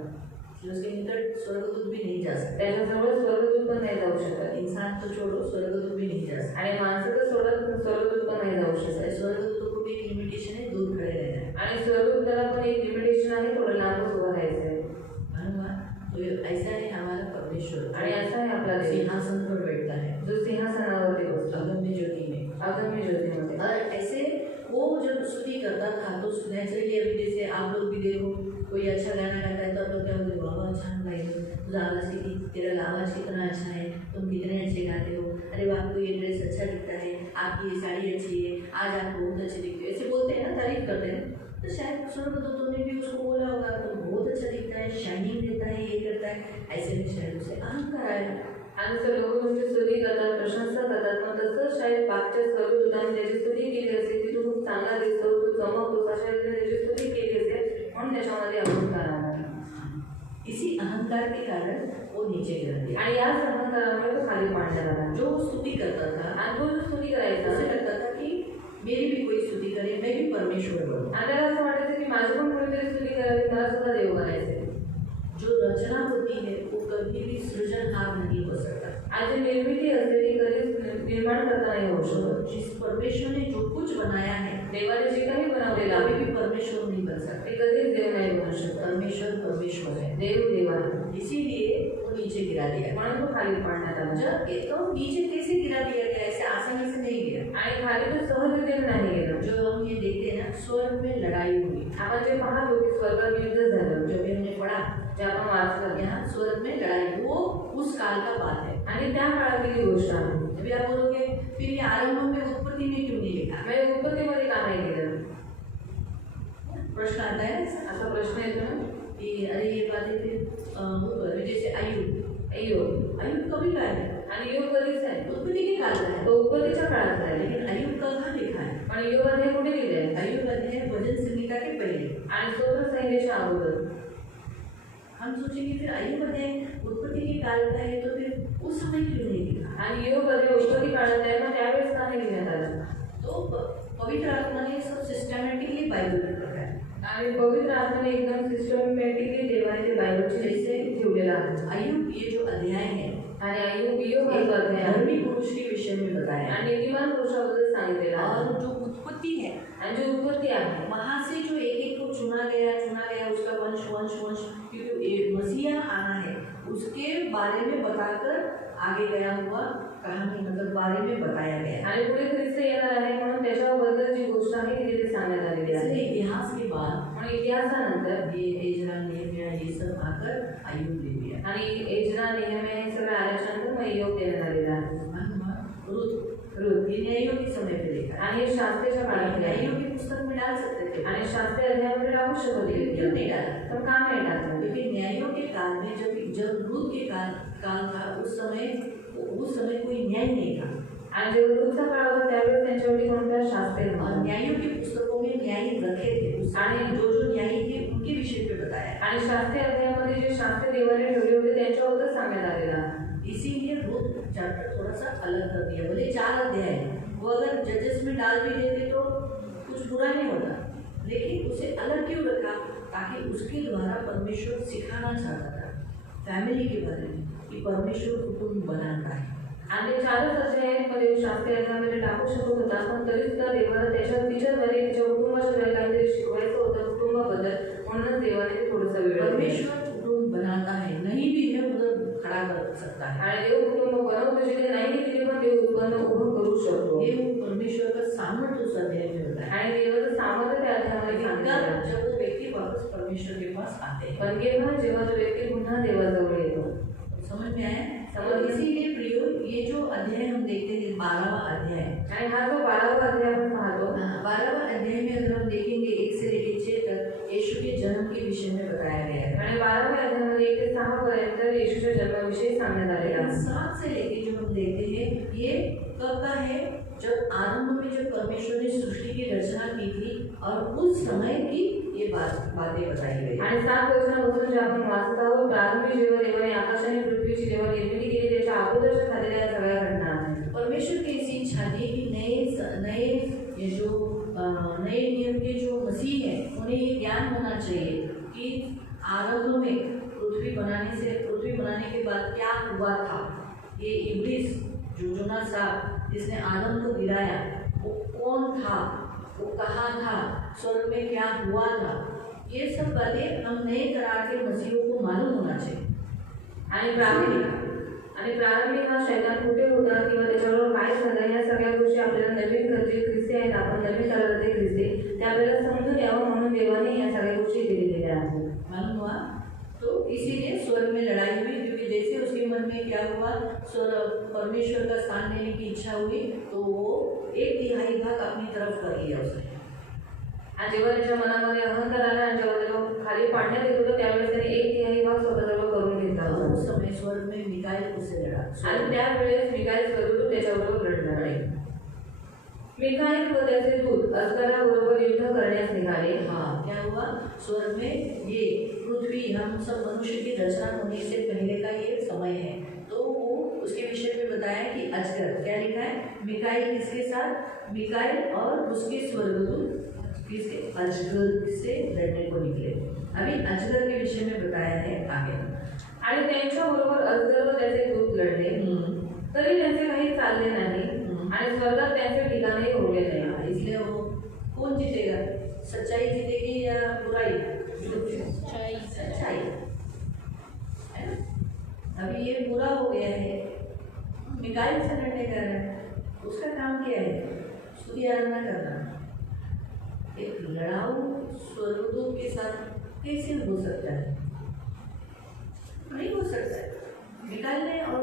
उसके निकट स्वर्गदूत भी नहीं जा सकते, त्याच्याजवळ स्वर्गदूत पण नाही जाऊ शकत, इंसान तो छोड़ो स्वर्गदूत भी नहीं जा सकते। आणि माणसं तर सोडत स्वर्गदूत पण नाही जाऊ शकत। स्वर्गदूतों को भी एक लिमिटेशन है, दूर खड़े रहना है। आणि स्वर्गदूताला पण एक लिमिटेशन आहे, थोडं लांबच उभं राहायचं आहे। तो ऐसा है हमारा परमेश्वर, आणि असं आहे आपला देव सिंहासन पर बैठता है जो सिंहासनावरती बसतो, अगम्य ज्योति में, अगम्य ज्योतीमध्ये। और ऐसे वो जब स्तुति करता था तो नेचुरली अभी जैसे आप लोग भी देखो कोई अच्छा गाना गाता है तो आप लोग क्या बोलते हो, वाह अच्छा भाई तुझा आवाज़ की तेरा आवाज़ कितना अच्छा है, तुम कितने अच्छे गाते हो, अरे वाह आपको ये ड्रेस अच्छा दिखता है, आपकी ये साड़ी अच्छी है, आज आप बहुत अच्छे दिखते हो, ऐसे बोलते हैं ना, तारीफ करते हैं। तो शायद स्वर्गदूतों ने भी उसको बोला होगा तो बहुत अच्छा दिखता है, शाइनिंग देता है, ये करता है, ऐसे में शायद उसे अहंकार आया। आणि लोक तुमची स्तुती करतात, प्रशंसा करतात, पण तसं शायद मागच्या स्वर्गदूतांनी त्याची स्तुती केली असेल की तू खूप चांगला दिसतो, तू चमकतोस, अशा रीतीने त्याची स्तुती केली असेल, म्हणून त्याच्यामध्ये अहंकार आला। इसी अहंकार के कारण वो नीचे गिर गया, आणि याच अहंकारामुळे तो खाली पाडला गेला। जो स्तुति करता था, आणि तो जो स्तुती करायचा, उसे लगता था कि मेरी भी कोई स्तुति करे, मैं भी परमेश्वर बनूं। आणि त्याला असं वाटायचं की माझी पण कोणीतरी स्तुती करावी, मला सुद्धा देव बनायचे। जो रचना होती है वो कभी भी सृजनहार नहीं हो सकता। आज निर्मिती असते ती कधीच निर्माण करता नाही होऊ शकत। जिस परमेश्वर ने जो कुछ बनाया है देवाने जे काही बनवलेलं कभी आहे भी परमेश्वर नहीं बन ते सकते। कधीच देव नाही बनू शकत। परमेश्वर परमेश्वर है, देव देव आहे, इसीलिए वो नीचे गिरा दिया। म्हणून तो खाली पाडण्यात आला। जब ये तो नीचे कैसे गिरा दिया गया, ऐसे आसानी से नहीं गिरा। आणि खाली तो सहजरित्याने नाही गेला। जो हम ये देखते हैं ना, स्वर्ग में लड़ाई हुई। आपण जे पाहतो की स्वर्गात युद्ध झालं, जब हमने पढ़ा जे आपण वाचलं, यहाँ स्वर्ग में लड़ाई, वो उस काल का बात है। आणि त्या काळातली गोष्ट आहे। अभी आप बोलोगे फिर ये आरंभ में उत्पत्ति में क्यों नहीं लिखा? मैं उत्पत्तीमध्ये का नाही केलं? प्रश्न आता है असा प्रश्न येतो ना कि अरे ये बातें फिर जैसे अयुब कभी का है, आणि योग कधीच आहे, उत्पत्ति के काल का है, तो उत्पत्तीच्या काळात आहे। लेकिन अयुब का कहाँ लिखा है? पण योग अध्याय कुठे लिहिलंय? अयुब अध्याय भजन संहिता के पहले। आणि स्तोत्र संहितेच्या अगोदर। हम सोचेंगे फिर अयुब अध्याय उत्पत्ति के काल का है तो फिर उस समय क्यों नहीं लिखा? आणि योग अध्याय उत्पत्ती काळात आहे, मग त्यावेळेस का नाही लिहिण्यात आलं? तो पवित्र आत्मा ने सब सिस्टमैटिकली बाइबल में रखा है। आणि पवित्र आत्म्याने एकदम सिस्टमॅटिकली देवाने ते बायबलचे जैसे ठेवलेलं आहे। अयुब ये जो अध्याय है आणि अयुब योग एक अध्याय आहे धर्मी पुरुष के विषय में बताया है। आणि नीतिमान पुरुषाबद्दल सांगितलेलं आहे। और जो उत्पत्ति है आणि जो उत्पत्ती आहे वहाँ से जो एक एक को चुना गया उसका वंश वंश वंश, क्योंकि मसीहा आना है उसके बारे में बताकर आगे गया हुआ कहानी, मतलब बारे में बताया गया। आणि पुढे ख्रिस्त येणार आहे म्हणून त्याच्याबद्दल जी गोष्ट आहे ती तिथे सांगण्यात आलेली आहे। इसलिए इतिहास के बाद म्हणून इतिहासानंतर ये एजरा नेहमिया ये सब आकर अयुब ले लिया। आणि एजरा नेहमिया हे सगळं आल्याच्यानंतर मग योग देण्यात आलेला आहे। रुत ये न्यायों के समय पे लिखा है। आणि हे शास्त्रीच्या काळात न्यायों की पुस्तक में डाल सकते थे आणि शास्त्रीय अध्यायामध्ये टाकू शकत होते, क्यों नहीं डाला? पण का नाही टाकलं? क्योंकि न्यायों के काल में जब रुत के काल था उस समय कोई न्याय नहीं था। आणि जेव्हा दूधचा काळ होता त्यावेळेस त्यांच्यावरती कोणत्या शास्त्रीय और न्यायों की पुस्तकों में न्यायी रखे थे आणि जो न्यायी थे उनके विषय पे बताया। आणि शास्त्रीय अध्यायामध्ये जे शास्त्रीय देवाने ठेवले होते त्यांच्याबद्दल सांगण्यात आलेलं आहे। इसीलिए रुत चैप्टर थोड़ा सा अलग कर दिया। बोले 4 अध्याय है, वो अगर जजेस में डाल भी देते तो कुछ बुरा नहीं होता, लेकिन उसे अलग क्यों रखा? ताकि उसके द्वारा परमेश्वर सिखाना चाहता था फैमिली के बारे में कि परमेश्वर कुटुंब बनाता है। आणि 4च अध्यायामध्ये शास्त्रीय अध्यायामध्ये टाकू शकत होता, पण तरी सुद्धा देवाला तिच्याद्वारे तिच्या कुटुंबाच्या काहीतरी शिकवायचं होतं कुटुंबाबद्दल, म्हणूनच देवाने ते थोडंसं वेळ परमेश्वर कुटुंब बनाता है, नहीं भी है उधर खड़ा कर सकता है। आणि देव कुटुंब बनवतो जिथे नाही तिथे पण देव उत्पन्न उभं करू शकतो। ये परमेश्वर का सामर्थ्य उस अध्याय में होता है। आणि देवाचं सामर्थ्य त्या अध्यायामध्ये सांगितलं आहे। जब वो व्यक्ति वापस परमेश्वर के पास आते हैं, पण जेव्हा जो व्यक्ती पुन्हा देवाजवळ येतो, समझ में आया? समझ और में। इसीलिए प्रियो ये जो अध्याय हम देखते हैं 12वां अध्याय, आणि हा जो 12वा अध्याय आपण पाहतो, 12वां अध्याय में अगर हम देखेंगे 1 से लेकर 6 तक यीशु के जन्म के विषय में बताया गया है। आणि 12व्या अध्यायामध्ये 1 ते 6 पर्यंत येशूच्या जन्माविषयी सांगण्यात आलेलं आहे। 7 से लेकर जो हम देखते हैं ये कब का है? जब आरंभ में जब परमेश्वर ने सृष्टि की रचना की थी और उस समय की ये बातें बताई गई। आणि 7 वर्षांपासून जे आपण वाचत आहोत, प्रारंभी जेव्हा देवाने आकाश आणि पृथ्वीची जेव्हा निर्मिती केली त्याच्या अगोदरच्या झालेल्या सगळ्या घटना आहेत। परमेश्वर की ऐसी इच्छा थी कि नए नियम के जो मसीह है उन्हें ये ज्ञान होना चाहिए कि आरंभ में पृथ्वी बनाने के बाद क्या हुआ था। ये इब्लिस जो जोना साहब जिसने आदम को गिराया वो कौन था, वो कहाँ था, स्वर्ग में क्या हुआ था, ये सब बातें हम नए करार के मसीहों को मालूम होना चाहिए। आणि प्रारंभी हा शैतान कुठे होता किंवा त्याच्यावर काय झालं या सगळ्या गोष्टी आपल्याला नवीन जे ख्रिस्ती आहेत, आपण नवीन कराराचे ख्रिस्ती ते आपल्याला समजून यावं म्हणून देवाने या सगळ्या गोष्टी दिलेल्या आहेत। मालूम हुआ? तो इसीलिए स्वर्ग में लड़ाई हुई, क्योंकि जैसे उसके मन में क्या हुआ, परमेश्वर का स्थान लेने की इच्छा हुई तो वो 1/3 भाग अपनी तरफ कर लिया उसने। आणि जेव्हा त्याच्या मनामध्ये अहंकार आला आणि जेव्हा त्याला खाली पाडण्यात येत होतं त्यावेळेस त्याने 1/3 भाग स्वतःजवळ करून घेतला होता। उस समय स्वर्ग में मिकाएल उससे लड़ा आणि त्यावेळेस मिकाएल स्वरूप त्याच्याबरोबर लढणार आहे। मिकाएल व त्याचे दूत अस्कराबरोबर युद्ध करण्यास निघाले। हाँ, क्या हुआ? स्वर्ग में ये पृथ्वी हम सब मनुष्य की रचना होने से पहले का ये समय है, तो वो उसके विषय में बताया कि अजगर, क्या लिखा है? मिकाएल किसके साथ? मिकाएल और उसके स्वर्गदूत किसके? अजगर से लड़ने को निकले। अभी अजगर के विषय में बताया है आगे। आणि त्यांच्याबरोबर अजगर व त्याचे दूत लढले, तरी त्यांचे काही चालले नाही आणि स्वर्गात त्यांचे ठिकाणही उरले नाही. इसलिए वो कौन जीतेगा? सच्चाई जीतेगी या बुराई? सच्चाई है ना? अभी ये बुरा हो गया है, मिकाइल से लड़ने कर रहा है, उसका काम क्या है? स्तुति आराधना करना। एक लड़ाऊ स्वर्गदूत के साथ कैसे हो सकता है? नहीं हो सकता है। मिकाइल ने और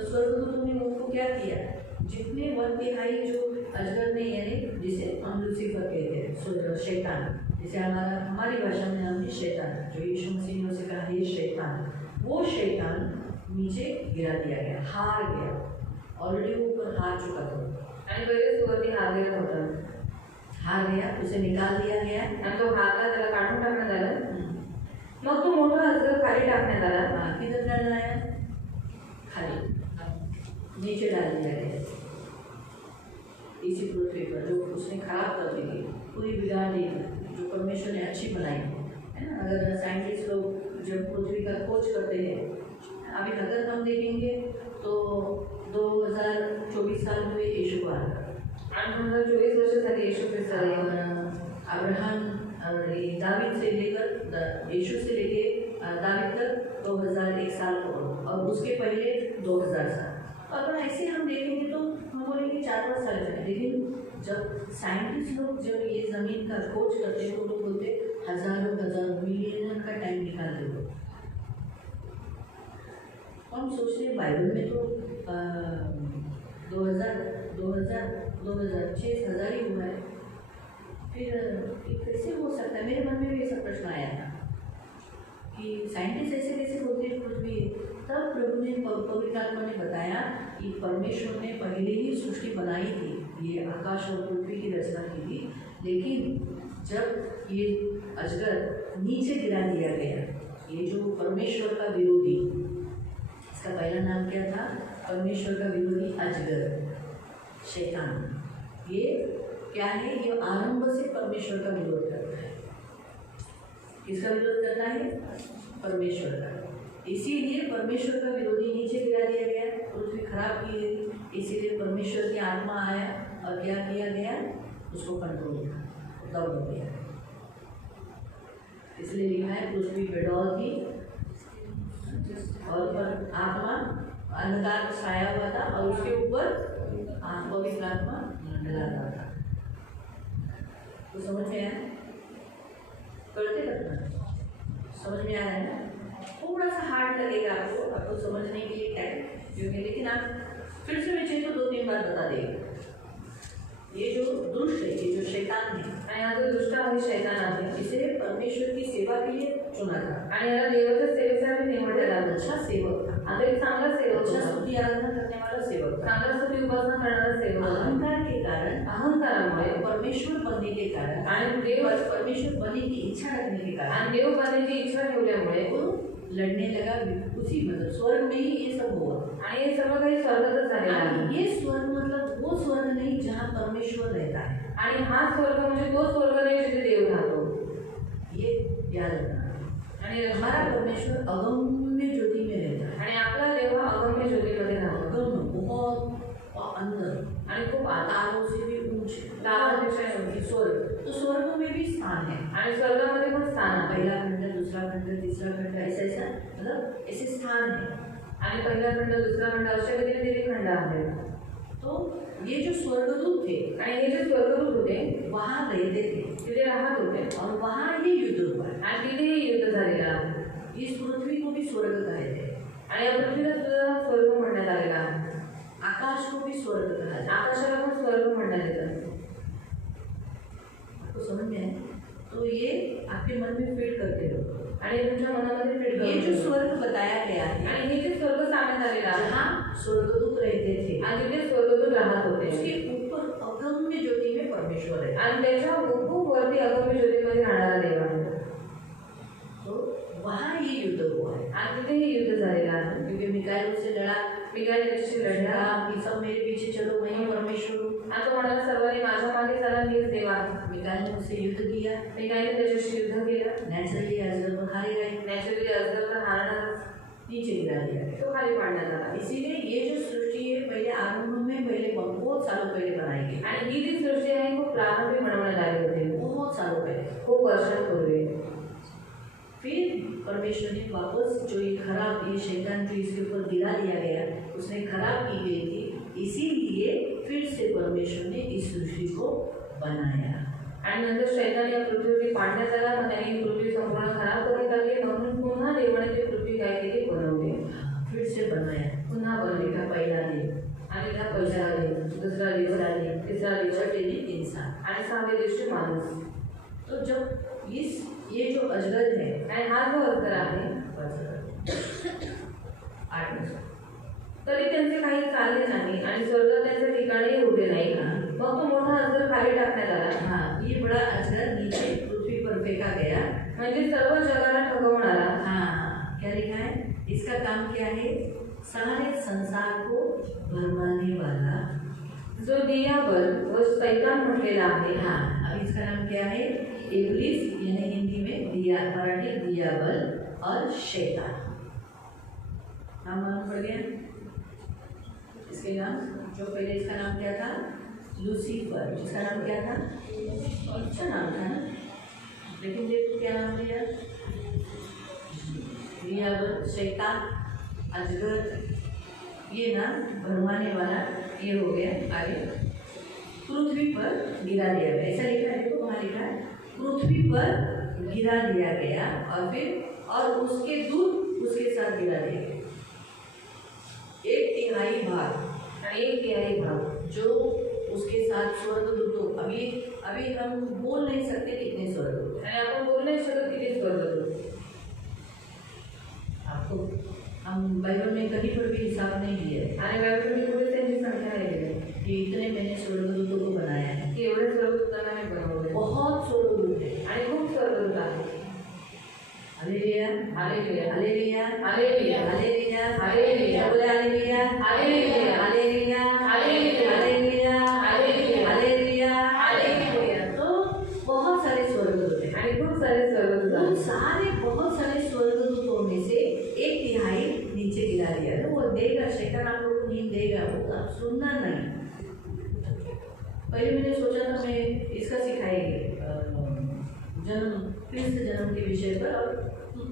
स्वर्गदूतों ने उनको क्या किया? जितने 1/3 जो अजगर ने, यानी जिसे हम लूसीफर कहते हैं, शैतान, जिसे हमारी भाषा में नाम है शैतान, जो यीशु मसीह ने उसे कहा है शैतान, वो शैतान नीचे गिरा दिया गया, हार गया। ऑलरेडी वो ऊपर हार चुका था आणि पहिले सुरुवाती हारलेला होता, हार गया, उसे निकाल दिया गया आणि तो हारला, त्याला काढून टाकण्यात आला. मग तो मोठा अजगर खाली टाकण्यात आला. किधर डालना है? खाली, नीचे डाल दिया गया। इसी पृथ्वी पर जो उसने खराब कर दी थी, पूरी बिगाड़ दी थी, जो परमेश्वर ने अच्छी बनाई है ना। अगर साइंटिस्ट लोग जब पृथ्वी का खोज करते हैं, अभी अगर हम देखेंगे तो 2024 साल हुए यीशु को आकर, 2024 वर्ष झाली येशू ख्रिस्त आले. अब्राहम दावीद से लेकर यीशु से लेके दावीद तक 2001 साल हो, और उसके पहले 2000 साल। अगर ऐसे हम देखेंगे तो हम बोलेंगे 4-5 साल चले, लेकिन जब साइंटिस्ट लोग जब ये ज़मीन का खोज करते हैं तो लोग बोलते हज़ारों मिलियन का टाइम निकालते हो। हम सोचते हैं बाइबल में तो 2000 6,000 ही हुआ है, फिर ये कैसे हो सकता है? मेरे मन में भी ऐसा प्रश्न आया था कि साइंटिस्ट ऐसे कैसे बोलते हैं पृथ्वी। तब प्रभु ने, पवित्र आत्मा ने बताया कि परमेश्वर ने पहले ही सृष्टि बनाई थी, ये आकाश और पृथ्वी की रचना की थी, लेकिन जब ये अजगर नीचे गिरा दिया गया, ये जो परमेश्वर का विरोधी, इसका पहला नाम क्या था? परमेश्वर का विरोधी अजगर, शैतान। ये क्या है? ये आरंभ से परमेश्वर का विरोध करता है। किसका विरोध करता है? परमेश्वर का। इसीलिए परमेश्वर का विरोधी नीचे गिरा दिया गया, पृथ्वी खराब की गई। इसीलिए परमेश्वर की आत्मा आया और क्या किया गया? उसको कंट्रोल किया, दब हो गया। इसलिए लिखा है पृथ्वी बेडौल थी और पर आत्मा अंधकार में छाया हुआ था और उसके ऊपर पवित्र आत्मा मंडलाता था। तो समझ में आया? करते करना समझ में आ रहा है ना? थोड़ा सा हार्ड लगेगा आपको समझने के लिए क्या है, क्योंकि लेकिन आप फिर से मैं चाहिए तो 2-3 बार बता देगा। ये जो दुष्ट है, ये जो शैतान है, आणि हा जो दुष्ट आहे, शैतान आहे, इसे परमेश्वर की सेवा के लिए चुना था आणि याला देवाच्या सेवेसाठी निवडलेला आहे. अच्छा सेवक था, आता एक चांगला सेवक अच्छा होता, स्तुति आराधना करने वाला सेवक था। चांगला स्तुती उपासना करणारा सेवक होता. अहंकार के कारण, अहंकारामुळे परमेश्वर बनने के कारण आणि देव परमेश्वर बनने की इच्छा रखने के कारण आणि देव बनण्याची इच्छा ठेवल्यामुळे वो लड़ने लगा उसी, मतलब स्वर्ग में ही ये सब हुआ। आणि हे सर्व काही स्वर्गातच झालेलं आहे. ये स्वर्ग मतलब वो स्वर्ग नहीं जहाँ परमेश्वर रहता है, आणि हा स्वर्ग म्हणजे तो स्वर्ग नाही जिथे देव राहतो. ये याद रखना। आणि हमारा परमेश्वर अगम्य ज्योति में रहता है, आणि आपला देव हा अगम्य ज्योतीमध्ये राहतो. अगम्य बहुत अंदर आणि खूप तारों से भी ऊंचे, तारापेक्षा ऊंचे स्वर्ग। तो स्वर्ग में भी स्थान है, आणि स्वर्गामध्ये पण स्थान आहे. पहला खंड, दूसरा खंड, तीसरा खंड, ऐसा मतलब ऐसे स्थान है। आणि पहिला खंड, दुसरा खंड, अशा रीतीने 3 खंड आहेत. तो ये जो स्वर्गदूत थे आणि हे जे स्वर्गदूत होते वहाँ रहते थे, तिथे राहत होते और वहाँ ही युद्ध हुआ है। आणि तिथेही युद्ध झालेलं आहे. इस पृथ्वी को भी स्वर्ग कहे थे, आणि या पृथ्वीला सुद्धा स्वर्ग म्हणण्यात आलेला आहे. आकाश को भी स्वर्ग कहा जाता है। आकाशाला पण स्वर्ग म्हणण्यात येतं. आपको समझ में है? तो ये आपके मन में फिट करते रहो। आणि तुमच्या मनामध्ये फिट ये जो स्वर्ग बताया गया है, आणि हे जे स्वर्ग सांगण्यात आलेलं आहे, जहाँ स्वर्गदूत रहते थे, आणि तिथे स्वर्गदूत राहत होते, उसके ऊपर अगम्य ज्योति में परमेश्वर है, आणि त्याच्या खूप वरती अगम्य ज्योतीमध्ये राहणारा देव आहे. तो वहाँ ये युद्ध हुआ है। आणि तिथे हे युद्ध झालेलं आहे. क्योंकि मिकाएल उससे लड़ा। मिकाएल त्याच्याशी लढला कि सब मेरे पीछे चलो, मैं ही परमेश्वर हूँ। आणि तो म्हणाला सर्वांनी माझ्या मागे चला, मीच देव आहे। मिकाएल ने उससे युद्ध किया। मिकाएलने त्याच्याशी युद्ध केलं। नेचुरली अजगर तो हारेगा ही। नॅचरली अजगर तर हारणारच, नीचे गिरा दिया गया। तो खाली पाडण्यात आला। इसीलिए ये जो सृष्टि है पहले आरंभ में पहले बहुत सालों पहले बनाई गई। आणि ही जी सृष्टी आहे खूप प्रारंभी बनवण्यात आली होती, बहुत सालों पहले, खूप वर्षांपूर्वी। फिर परमेश्वर ने वापस जो ये खराब, ये शैतान जो इसके ऊपर गिरा दिया गया, उसने खराब की गई थी, इसीलिए फिर से परमेश्वर ने इस सृष्टि को बनाया। आणि नंतर शैतान या पृथ्वीवरती पाडण्यात आला, मग त्याने ही पृथ्वी संपूर्ण खराब करण्यात आली, म्हणून पुन्हा देवाने ती पृथ्वी काय केली, बनवली, फिर से बनाया। पुन्हा बनवली। का पहला दिन, आणि त्या पहिला दिन, दुसरा दिन, तिसरा दिन, छठे दिन इंसान। आणि सहाव्या दिवशी माणूस। तो जब ये जो अजगर है, आणि हा जो अजगर आहे, 8 वर्ष, तरी त्यांचे काही चालले नाही आणि स्वर्ग त्यांच्या ठिकाणी उभे नाही। मग तो मोठा अजगर खाली टाकण्यात आला। हाँ, ये बड़ा अजगर नीचे पृथ्वी पर फेंका गया। म्हणजे सर्व जगाला ठगवणारा। हाँ, क्या लिखा है? इसका काम क्या है? सारे संसार को भरमाने वाला, जो दियाबल व शैतान म्हटलेला आहे। हाँ, अब इसका नाम क्या है? इब्लिस, यानी हिंदी में दिया, मराठी दियाबल और शैतान। नाम मालूम पड़ गया? इसके नाम, जो पहले इसका नाम क्या था? लूसीफर। इसका नाम क्या था? अच्छा नाम था ना, लेकिन देखो क्या नाम दिया? दियाबल, शैतान, अजगर, ये नाम भरमाने वाला, ये हो गया। आगे पृथ्वी पर गिरा दिया गया, ऐसा लिखा है, देखो वहाँ लिखा है पृथ्वी पर गिरा दिया गया, और उसके दूत उसके साथ गिरा दिया गया। 1/3 भाग, आणि 1/3 भाग जो उसके साथ स्वर्गदूतों, अभी हम बोल नहीं सकते कितने स्वर्गदूत, आणि आपण बोलू नाही शकत किती स्वर्गदूत। आपको हम बाइबल में कहीं पर भी हिसाब नहीं दिया है आणि बायबलमध्ये कुठे त्यांची संख्या नाही दिली कि इतने मैंने स्वर्गदूतों को बनाया है। की एवढे स्वर्गदूतांना मी बनवले, बहुत स्वर्गदूत है। आणि खूप स्वर्गदूत आहेत। हालेलुया, हालेलुया, हालेलुया, हालेलुया, हालेलुया, हालेलुया, बोले हालेलुया, हालेलुया, हालेलुया, हालेलुया, हालेलुया, हालेलुया, हालेलुया, हालेलुया। तो बहुत सारे स्वर्गदूत हैं। आणि खूप सारे स्वर्गदूत उन आहेत। सारे बहुत सारे स्वर्गदूतों में से 1/3 नीचे गिरा दिया। तो वो देगा, शैतान आप लोगों को नींद देगा, वो आप सुनना नहीं। पहले मैंने सोचा था मैं इसका सिखाएंगे क्रिस्त जन्म के विषय पर, और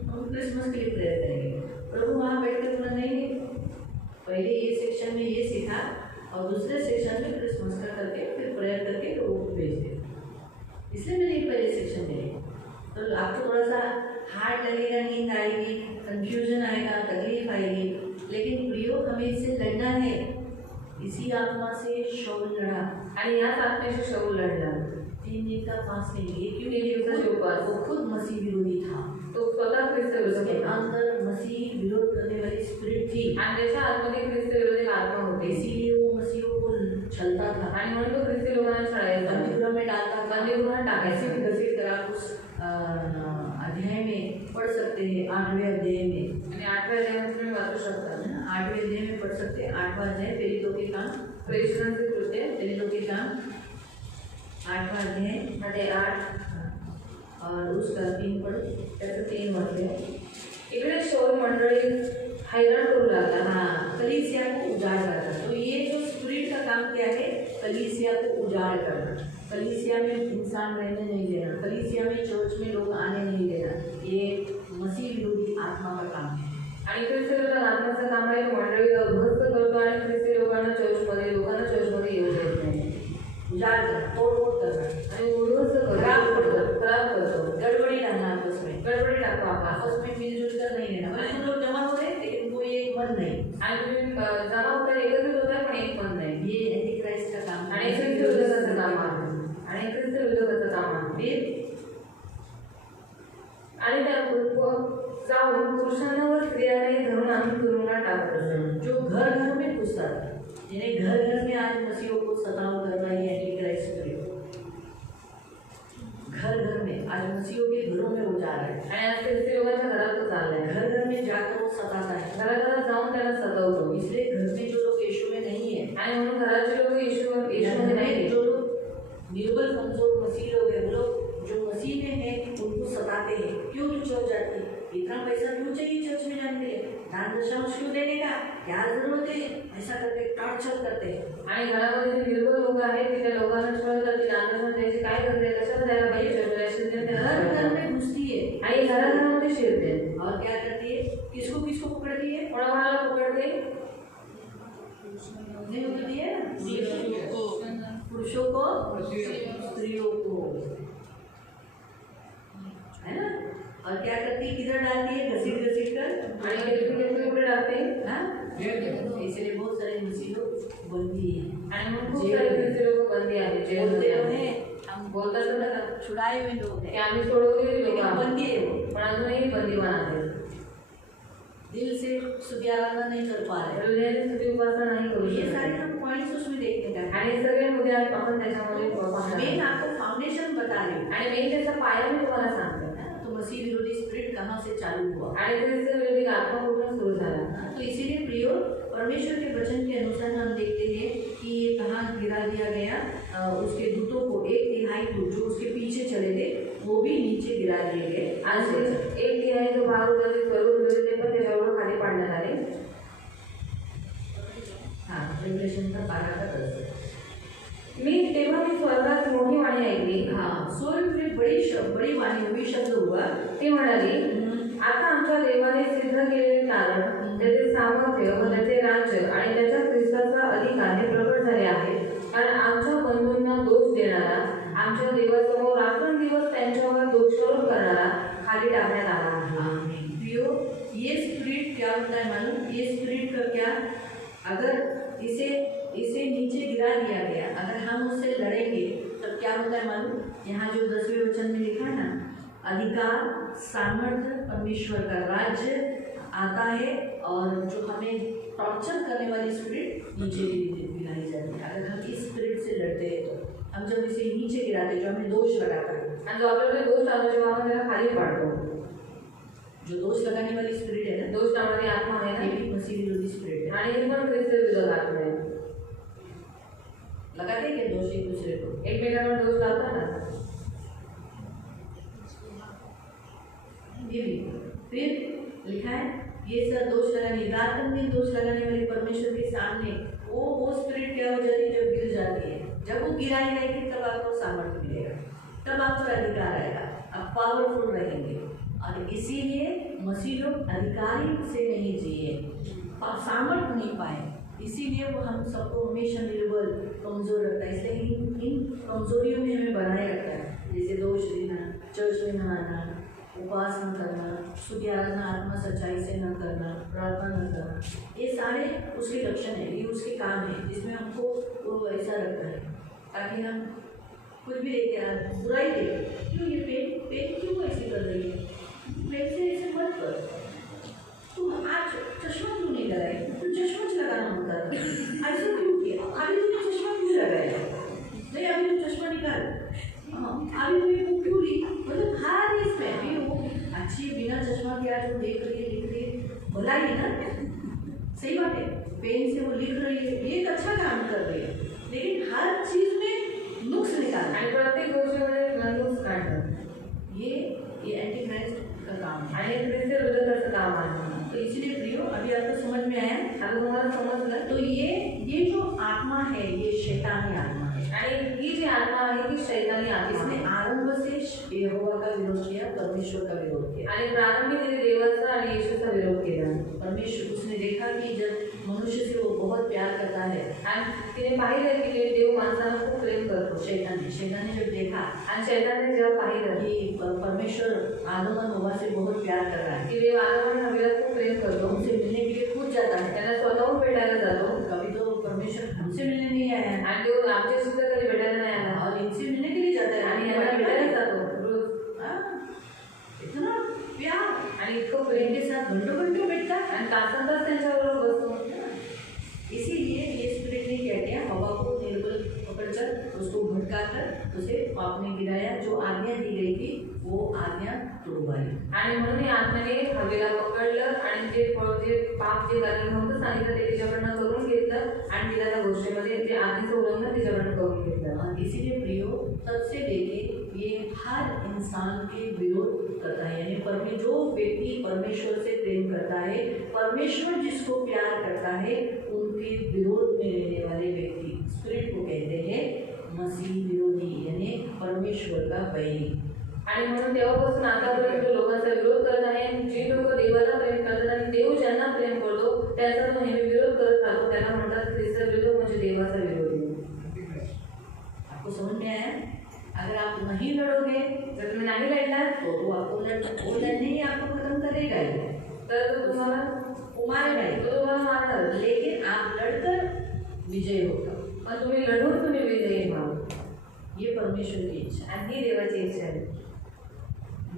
हम क्रिसमस के लिए प्रेयर करेंगे। प्रभु वहाँ बैठ कर बोला नहीं, पहले ये सेक्शन में ये सीखा और दूसरे सेक्शन में क्रिसमस का करके फिर प्रेयर करके लोगों को भेज दे। इसलिए मैंने पहले सेक्शन में, तो आपको थोड़ा सा हार्ड लगेगा, नींद आएगी, कंफ्यूजन आएगा, तकलीफ आएगी, लेकिन प्रियो हमें इससे लड़ना है। इसी आत्मा से शाऊल लड़ा, आणि याच आत्म्याशी शाऊल लढला। 3 दिन का फास्टिंग लिए, क्योंकि 3 दिवसाचे उपवास। वो खुद मसीह विरोधी था, तो स्वतः ख्रिस्त विरोधी उसके होता। अंदर मसीह विरोध करने वाली स्पिरिट थी, आणि त्याच्या आतमध्ये ख्रिस्त विरोधी आत्मा होती, इसीलिए वो मसीहों को छलता था, आणि म्हणून तो ख्रिस्ती लोकांना छळायचा, बंदीगृह में डालता था। बंदीगृहात टाकायचा। ऐसे भी घसीट कर आप उस अध्याय में पढ़ सकते हैं, 8वें अध्याय में, आणि 8व्या अध्यायात तुम्ही वाचू शकता। 8वें अध्याय में पढ़ सकते हैं। 8वां अध्याय प्रेरितों के काम, प्रेषणांचे कृत्य, प्रेरितों के काम, 8वां अध्याय, मध्ये 8 और उसका 3 पढ़। त्याचं 3 म्हटले। इकडे शाऊल मंडळी हैराण करू लागला। हाँ, कलीसिया को उजाड़ करना। तो ये जो स्पिरिट का काम क्या है? कलीसिया को उजाड़ करना, कलीसिया में इंसान रहने नहीं देना, कलीसिया में चर्च में लोग आने नहीं देना। ये मसीह विरोधी आत्मा का काम है। आणि ख्रिस्ती विरोधी आत्म्याचं काम आहे मंडळी उद्ध्वस्त करतो आणि ख्रिस्ती लोकांना चर्चमध्ये येऊ देत नाही। उजाड़ करना, तोड़ करना, आणि उद्ध्वस्त खराब करतो, गड़बड़ी डालना आपस में, गडबडी टाकतो आपण आपस में मिलजुल कर नहीं रहना। भले तुम लोग जमा हो रहे लेकिन कोई एक मन नहीं। आणि तुम्ही जमा होता एकत्रित होताय पण एक मन नाही। ये एंटीक्राइस्ट का काम आणि ख्रिस्ती विरोधाचं काम आहे, आणि ख्रिस्ती विरोधाचं काम आहे। आणि त्या जाऊन पुरुषांना व स्त्रियांनाही धरून आणून तुरुंगात टाकतो। जो घर घर में घुसता था, जिन्हें घर घर में आज मसीहों को सताव कर रहा है एंटीक्राइस्ट स्पिरिट, घर घर में आज मसीहों के घरों में वो जा रहा है, आणि आज ख्रिस्ती लोकांच्या घरात तो चाललाय, घर घर में जाकर वो सताता है। घराघरात जाऊन त्याला सतवतो. इसलिए घर में जो लोग यीशु में नहीं है, आणि म्हणून घराचे लोक येशूमध्ये नाही, जो लोग निर्बल कमजोर मसीह लोग हैं, वो लोग जो मसीह में हैं उनको सताते हैं। क्यों तू चर्च जाती है? इतना पैसा क्यों चाहिए चर्च में जाने के लिए? दान दशांश क्यों देने का? क्या जरूरत है? ऐसा करके टॉर्चर करते हैं। आणि घरामध्ये जे निर्बल लोक आहेत ते त्या लोकांना छळतात, की दानधर्म द्यायची काय गरज आहे, कशाला द्यायला पाहिजे घर घर में घुसती है आणि घराघरामध्ये शिरते. और क्या करती है? किसको किसको पकड़ती है? कोणाकोणाला पकडते? नहीं पकड़ती है, पुरुषों को स्त्रियों को, है ना? और क्या करती है? किधर डालती है? घसीट घसीट कर आणि केलकी कुठे टाकते. इसलिए बहुत सारे मसीह लोग बंदी हैं आणि मग खूप सारे ख्रिस्ती लोक बंदी आहेत, बोलते जेलमध्ये हैं आहेत. हम बोलतात ना, छुड़ाए हुए लोग की हैं, आम्ही सोडवलेली लोक लेकिन आहोत, बंदी है वो, पण अजूनही बंदीवान आहेत. दिल से स्तुति आराधना नहीं कर पा रहे। हृदयाने स्तुती उपासना नाही करू ये शकत. सारे हम पॉइंट्स उसमें देखने का आणि हे सगळे मुद्दे आपण त्याच्यामध्ये पाहणार मेन आहोत. आपको फाउंडेशन बता रही हूँ। आणि मी त्याचा पाया मी तुम्हाला सांगते. तो मसीह विरोधी स्पिरिट कहाँ से चालू हुआ? आणि ख्रिस्ती विरोधी आत्मा कुठून सुरू झाला. तो इसीलिए प्रियो, परमेश्वर के वचन के अनुसार हम देखते हैं कि ये कहाँ गिरा दिया गया। उसके दूतों को 1/3 दूत जो उसके पीछे चले थे वो भी नीचे गिरा दिए गए। आज 1/3 जो भाग होता ते करून गेले, ते पण त्याच्यावर खाली पाडण्यात आले. हाँ, रेवलेशनचा 12:10। तेव्हा मी स्वर्गात मोठी वाणी ऐकली. हाँ, स्वर्ग में बड़ी वाणी हुई, शब्द हुआ। ती म्हणाली, आता आमच्या देवाने सिद्ध केलेले कारण, त्याचे सामर्थ्य व त्याचे राज्य आणि त्याच्या ख्रिस्ताचा अधिकार हे प्रकट झाले आहे. कारण आमच्या बंधूंना दोष देणारा, आमच्या देवासमोर रात्रंदिवस त्यांच्यावर दोषारोप करणारा खाली टाकण्यात आला आहे. प्रियो, ये स्पिरिट क्या होता है मालूम? ये स्पिरिट का क्या, अगर इसे नीचे गिरा दिया गया, अगर हम उससे लड़ेंगे तब क्या होता है मालूम? यहाँ जो 10वें वचन में लिखा है ना, अधिकार सामर्थ्य परमेश्वर का राज्य आता है, और जो हमें टॉर्चर करने वाली स्पिरिट नीचे गिराई जाती है। अगर हम इस स्पिरिट से लड़ते हैं तो हम जब इसे नीचे गिराते, जो हमें दोष लगाता है, आणि जो आपल्याकडे दोष टाकतो जेव्हा आपण त्याला खाली पाडतो, जो दोष लगाने वाली स्पिरिट है ना, दोष टाकणारी आत्मा आहे ये ना, भी मसीह विरोधी स्पिरिट है। आणि हे पण ख्रिस्त विरोधी आत्मा आहे. लगाते हैं क्या दोष एक दूसरे को? एकमेकांवर दोष लावतात ना. ये भी फिर लिखा है, ये सब दोष लगाने, रात दिन दोष लगाने वाले परमेश्वर के सामने वो स्पिरिट क्या हो जाती है? जब गिर जाती है, जब वो गिराई जाएगी तब आपको सामर्थ्य मिलेगा, तब आपको अधिकार आएगा, आप पावरफुल रहेंगे। और इसीलिए मसीह लोग अधिकारी से नहीं जिए, सामर्थ्य नहीं पाए, इसीलिए वो हम सबको हमेशा निर्बल कमजोर रखता है। इसलिए इन कमजोरियों में हमें बनाए रखता है, जैसे दोष देना, चर्च में न आना, उपवास न करना, स्तुति आराधना आत्मा सच्चाई से न करना, प्रार्थना न करना, ये सारे उसके लक्षण हैं, ये उसके काम है जिसमें हमको वो ऐसा रखता है ताकि हम कुछ भी लेके आ, बुराई देखे, क्यों ये पेन क्यों ऐसे कर रही है, पेन से ऐसे मत कर, तू आज चश्मा क्यों नहीं लगाई, तू चश्मा लगाना होता था, ऐसा क्यों किया, अभी तूने चश्मा क्यों लगाया, नहीं अभी तू चश्मा निकाल, अभी तूने बुक क्यों ली, मतलब हर इसमें भी वो अच्छी बिना चश्मा के आज वो देख रही है, लिख रही है, भलाई है ना, सही बात है, पेन से वो लिख रही है, ये एक अच्छा काम कर रही है, लेकिन हर चीज में नुक्स निकालना, आणि प्रत्येक गोष्टीमध्ये नुक्स काढणं, ये एंटी क्राइस्ट का काम है, आणि ख्रिस्त विरोधाचं काम आहे. तो इसलिए प्रियो, अभी आपको समझ में आया, आता तुम्हाला समजलं. तो ये जो आत्मा है ये शैतानी आत्मा है, आणि ही जी आत्मा आहे ती शैतानी आत्मा इसने आहे. आरंभ से यहोवा का विरोध किया, परमेश्वर का विरोध किया, आणि प्रारंभी तिने देवाचा आणि येशूचा विरोध केला. परमेश्वर उसने देखा कि जब मनुष्य से वो बहुत प्यार करता है, आणि तिने पाहिलं की देव माणसाला खूप प्रेम करतो. शैतान ने जब देखा आणि शैताने जेव्हा पाहिलं कि परमेश्वर आदम और हव्वा से बहुत प्यार कर रहा है, की देव आदम आणि हव्वाला खूप प्रेम करतो, उनसे मिलने के लिए कूद जाता है, त्यांना स्वतःहून भेटायला जातो. कभी तो परमेश्वर हमसे मिलने नहीं आया है, आणि देव आमच्या सुद्धा कधी भेटायला नाही आला, और इनसे मिलने के लिए जाता है, आणि यांना भेटायला जातो रोज. इतना प्यार, आणि इतकं प्रेम इनके साथ घंटों घंटों बैठता है, आणि तासन-तास त्यांच्याबरोबर बसतो. इसीलिए ये स्पिरिट ने क्या किया, हवा को निर्बल पकड़कर उसको भटकाकर उसे पाप में गिराया, जो आज्ञा दी गई थी वो आज्ञा तोडवावी. आणि म्हणून या आत्म्याने हवेला पकडलं आणि जे पाप जे करायला नव्हतं सांगितलं ते तिच्याकडनं करून घेतलं आणि तिला त्या गोष्टीमध्ये जे आधीचं उल्लंघन तिच्याकडनं करून घेतलं. इसीलिए प्रियो तब से लेके ये हर इंसान के विरोध करता है, यानी जो व्यक्ति परमेश्वर से प्रेम करता है, परमेश्वर जिसको प्यार करता है, उनके विरोध में रहने वाले व्यक्ति स्पिरिट को कहते हैं मसीह विरोधी, यानी परमेश्वर का बैरी. आणि म्हणून तेव्हापासून आतापर्यंत लोकांचा विरोध करत आहे. जी लोक देवाला प्रेम करतात आणि देव ज्यांना प्रेम करतो त्याचा तो नेहमी विरोध करत राहतो, त्यांना म्हणतात ख्रिस्त विरोध म्हणजे देवाचा विरोधी. आपको समझ में आया? अगर आप नहीं लड़ोगे, जर तुम्ही नाही लढलात तो आपको वो लड़ने ही आपको खत्म करेगा ही, तर तो तुम्हाला मारेगा ही. तो तुम्हाला मारणार. लेकिन आप लड़कर विजय होगा. पण तुम्ही लढून तुम्ही विजयी व्हा. ये परमेश्वर की इच्छा. आणि ही देवाची इच्छा आहे.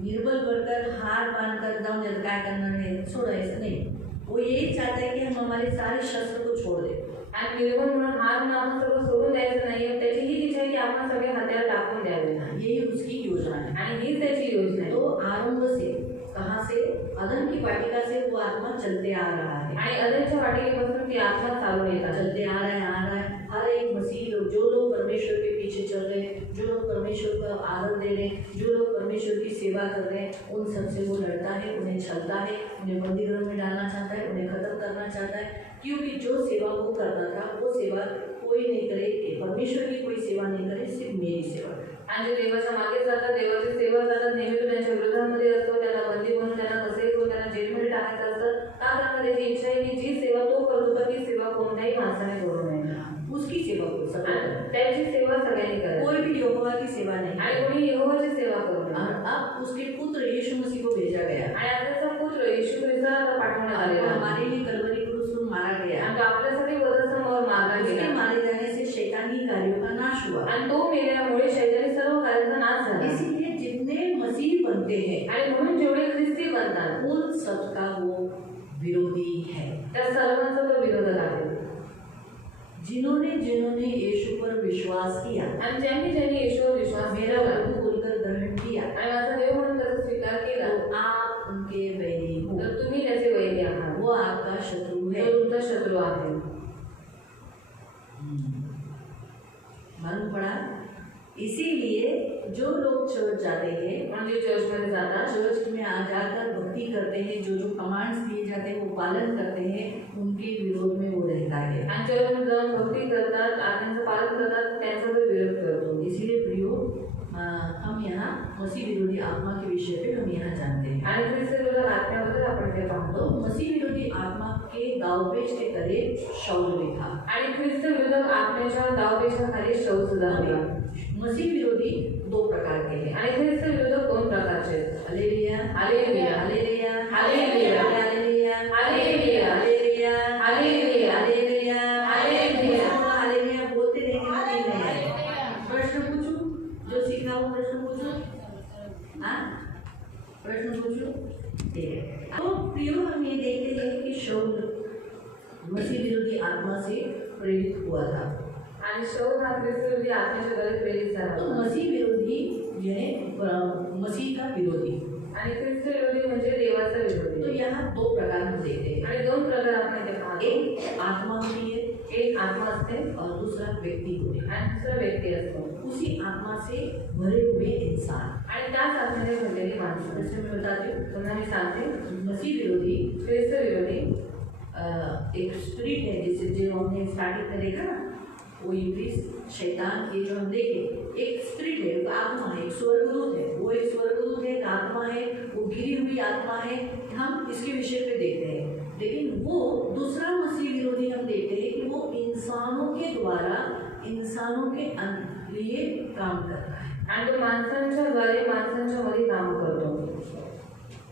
निर्बल बनकर हार मानकर जाऊन काय करना है, छोड़ो, ऐसा नहीं. वो यही चाहता है कि हम हमारे सारे शस्त्र को छोड़ दें. आणि निर्बल म्हणून हार म्हणून आपण सगळं सोडून द्यायचं नाही. त्याची ही इच्छा आहे की आपण सगळे हत्यार टाकून द्यावे. यही उसकी योजना है. आणि हीच त्याची योजना आहे. तो आरंभ से कहाँ से, अदन की वाटिका से वो आत्मा चलते आ रहा है. आणि अदनच्या वाटिकेपासून ती आत्मा चालून येतात. चलते आ रहा है. हर एक मसीह लोग, जो लोग परमेश्वर के पीछे चल रहे हैं, जो लोग परमेश्वर का आदर दे रहे हैं, जो लोग परमेश्वर की सेवा कर रहे हैं, उन सबसे वो लड़ता है, उन्हें छलता है, उन्हें बंदीगृह में डालना चाहता है, उन्हें खत्म करना चाहता है. क्योंकि जो सेवा वो करता था वो सेवा कोई नहीं करे, परमेश्वर की कोई सेवा नहीं करे, सिर्फ मेरी सेवा करे. आणि जे देवाच्या मागे जातात, देवाची सेवा करतात, नेहमी तो त्यांच्या विरोधामध्ये असतो. त्याला बंदी बनवून त्यांना कसंही करून त्यांना जेलमध्ये टाकायचं असतं. का कारण त्याची इच्छा आहे की जी सेवा तो करत होता ती सेवा कोणत्याही माणसाने करू नये. उसकी सेवा को त्याची सेवा सगळ्यांनी करावी. कोई भी यहोवा की सेवा नहीं. आणि कोणी यहोवाची सेवा करू नये. अब उसके पुत्र यीशु मसीह को भेजा गया. आणि आता त्याचा पुत्र येशू ख्रिस्ताला पाठवण्यात आलेला. हमारे लिए कलवरी क्रूस पर मारा गया. आणि तो आपल्यासाठी वधस्तंभावर मारला गेला. उसके मारे जाने से शैतानी कार्यों का नाश हुआ. आणि तो मेल्यामुळे शैतानी सर्व कार्याचा नाश झाला. इसीलिए जितने मसीह बनते हैं, आणि म्हणून जेवढे ख्रिस्ती बनतात उन सबका वो विरोधी है. त्या सर्वांचा तो विरोधक आहे. जिन्होंने यीशु पर विश्वास किया, आणि ज्यांनी यीशुवर विश्वास मेरा केला प्रभु बोलकर ग्रहण किया, आणि माझा देव म्हणून त्याचा स्वीकार केला, तो आप उनके बैरी हो. तर तुम्ही त्याचे वैरी आहात. वो आपका शत्रु है. तो तुमचा शत्रू आहे. मालूम पड़ा? इसीलिए जो लोग चर्च जाते हैं, म्हणजे चर्चमध्ये जातात, चर्च में आ जाकर भक्ति करते हैं, जो जो कमांड्स दिए जाते हैं वो पालन करते हैं, उनके विरोध में वो रहता है. आणि चर्चमध्ये जाऊन भक्ती करतात, आज्ञांचं पालन करतात, त्यांचा तो विरोध करतो. इसीलिए प्रियो, हम यहाँ मसीह विरोधी आत्मा के विषय पे हम यहाँ जानते हैं. आणि ख्रिस्त विरोधक आत्म्याबद्दल आपण ते पाहतो. तो मसीह विरोधी आत्मा के दावपेच के तले शाऊल भी था. आणि ख्रिस्त विरोधक आत्म्याच्या दावपेच्या खाली शौल सुद्धा होता. मसीह विरोधी दो प्रकार के हैं. आणि ख्रिस्त विरोधक दोन प्रकारचे आहेत. हालेलुया, हालेलुया, हालेलुया, हालेलुया, हालेलुया, हालेलुया, हालेलुया, हालेलुया, हालेलुया, हालेलुया. हालेलुया बोलते रहेंगे तो नहीं है. प्रश्न पूछूं, जो सीखा वो प्रश्न पूछूं. हाँ, प्रश्न पूछूं. ठीक है. तो प्रियो, हम ये देखते हैं कि शाऊल मसीह विरोधी आत्मा से प्रेरित हुआ था. आणि शौल हा ख्रिस्त विरोधी आत्म्याच्या द्वारे प्रेरित झाला. तो मसीह विरोधी यानी मसीह का विरोधी, आणि ख्रिस्त विरोधी म्हणजे देवाचा विरोधी. तो यहाँ दो प्रकार हम देखते हैं. आणि दोन प्रकार आपण इथे पाहतो. एक आत्मा होती है, एक आत्मा असते और दूसरा व्यक्ति होते हैं. आणि दुसरा व्यक्ती असतो. उसी आत्मा से भरे हुए इंसान. आणि त्याच आत्म्याने भरलेली माणसं. जैसे मैं बताती हूँ, पुन्हा मी सांगते, मसीह विरोधी ख्रिस्त विरोधी एक स्पिरिट है, जैसे जो हमने स्टार्टिंग में देखा ना, वो इब्लीस, शैतान, ये जो हम देखे, एक स्पिरिट है, एक आत्मा है, एक स्वर्गदूत है. वो एक स्वर्गदूत है, एक आत्मा है, वो गिरी हुई आत्मा है. हम इसके विषय पे देखते हैं. लेकिन वो दूसरा मसीह विरोधी हम देखते हैं कि वो इंसानों के द्वारा इंसानों के लिए काम करता है. आणि तो माणसांच्या द्वारे माणसांच्या मध्ये काम करतो.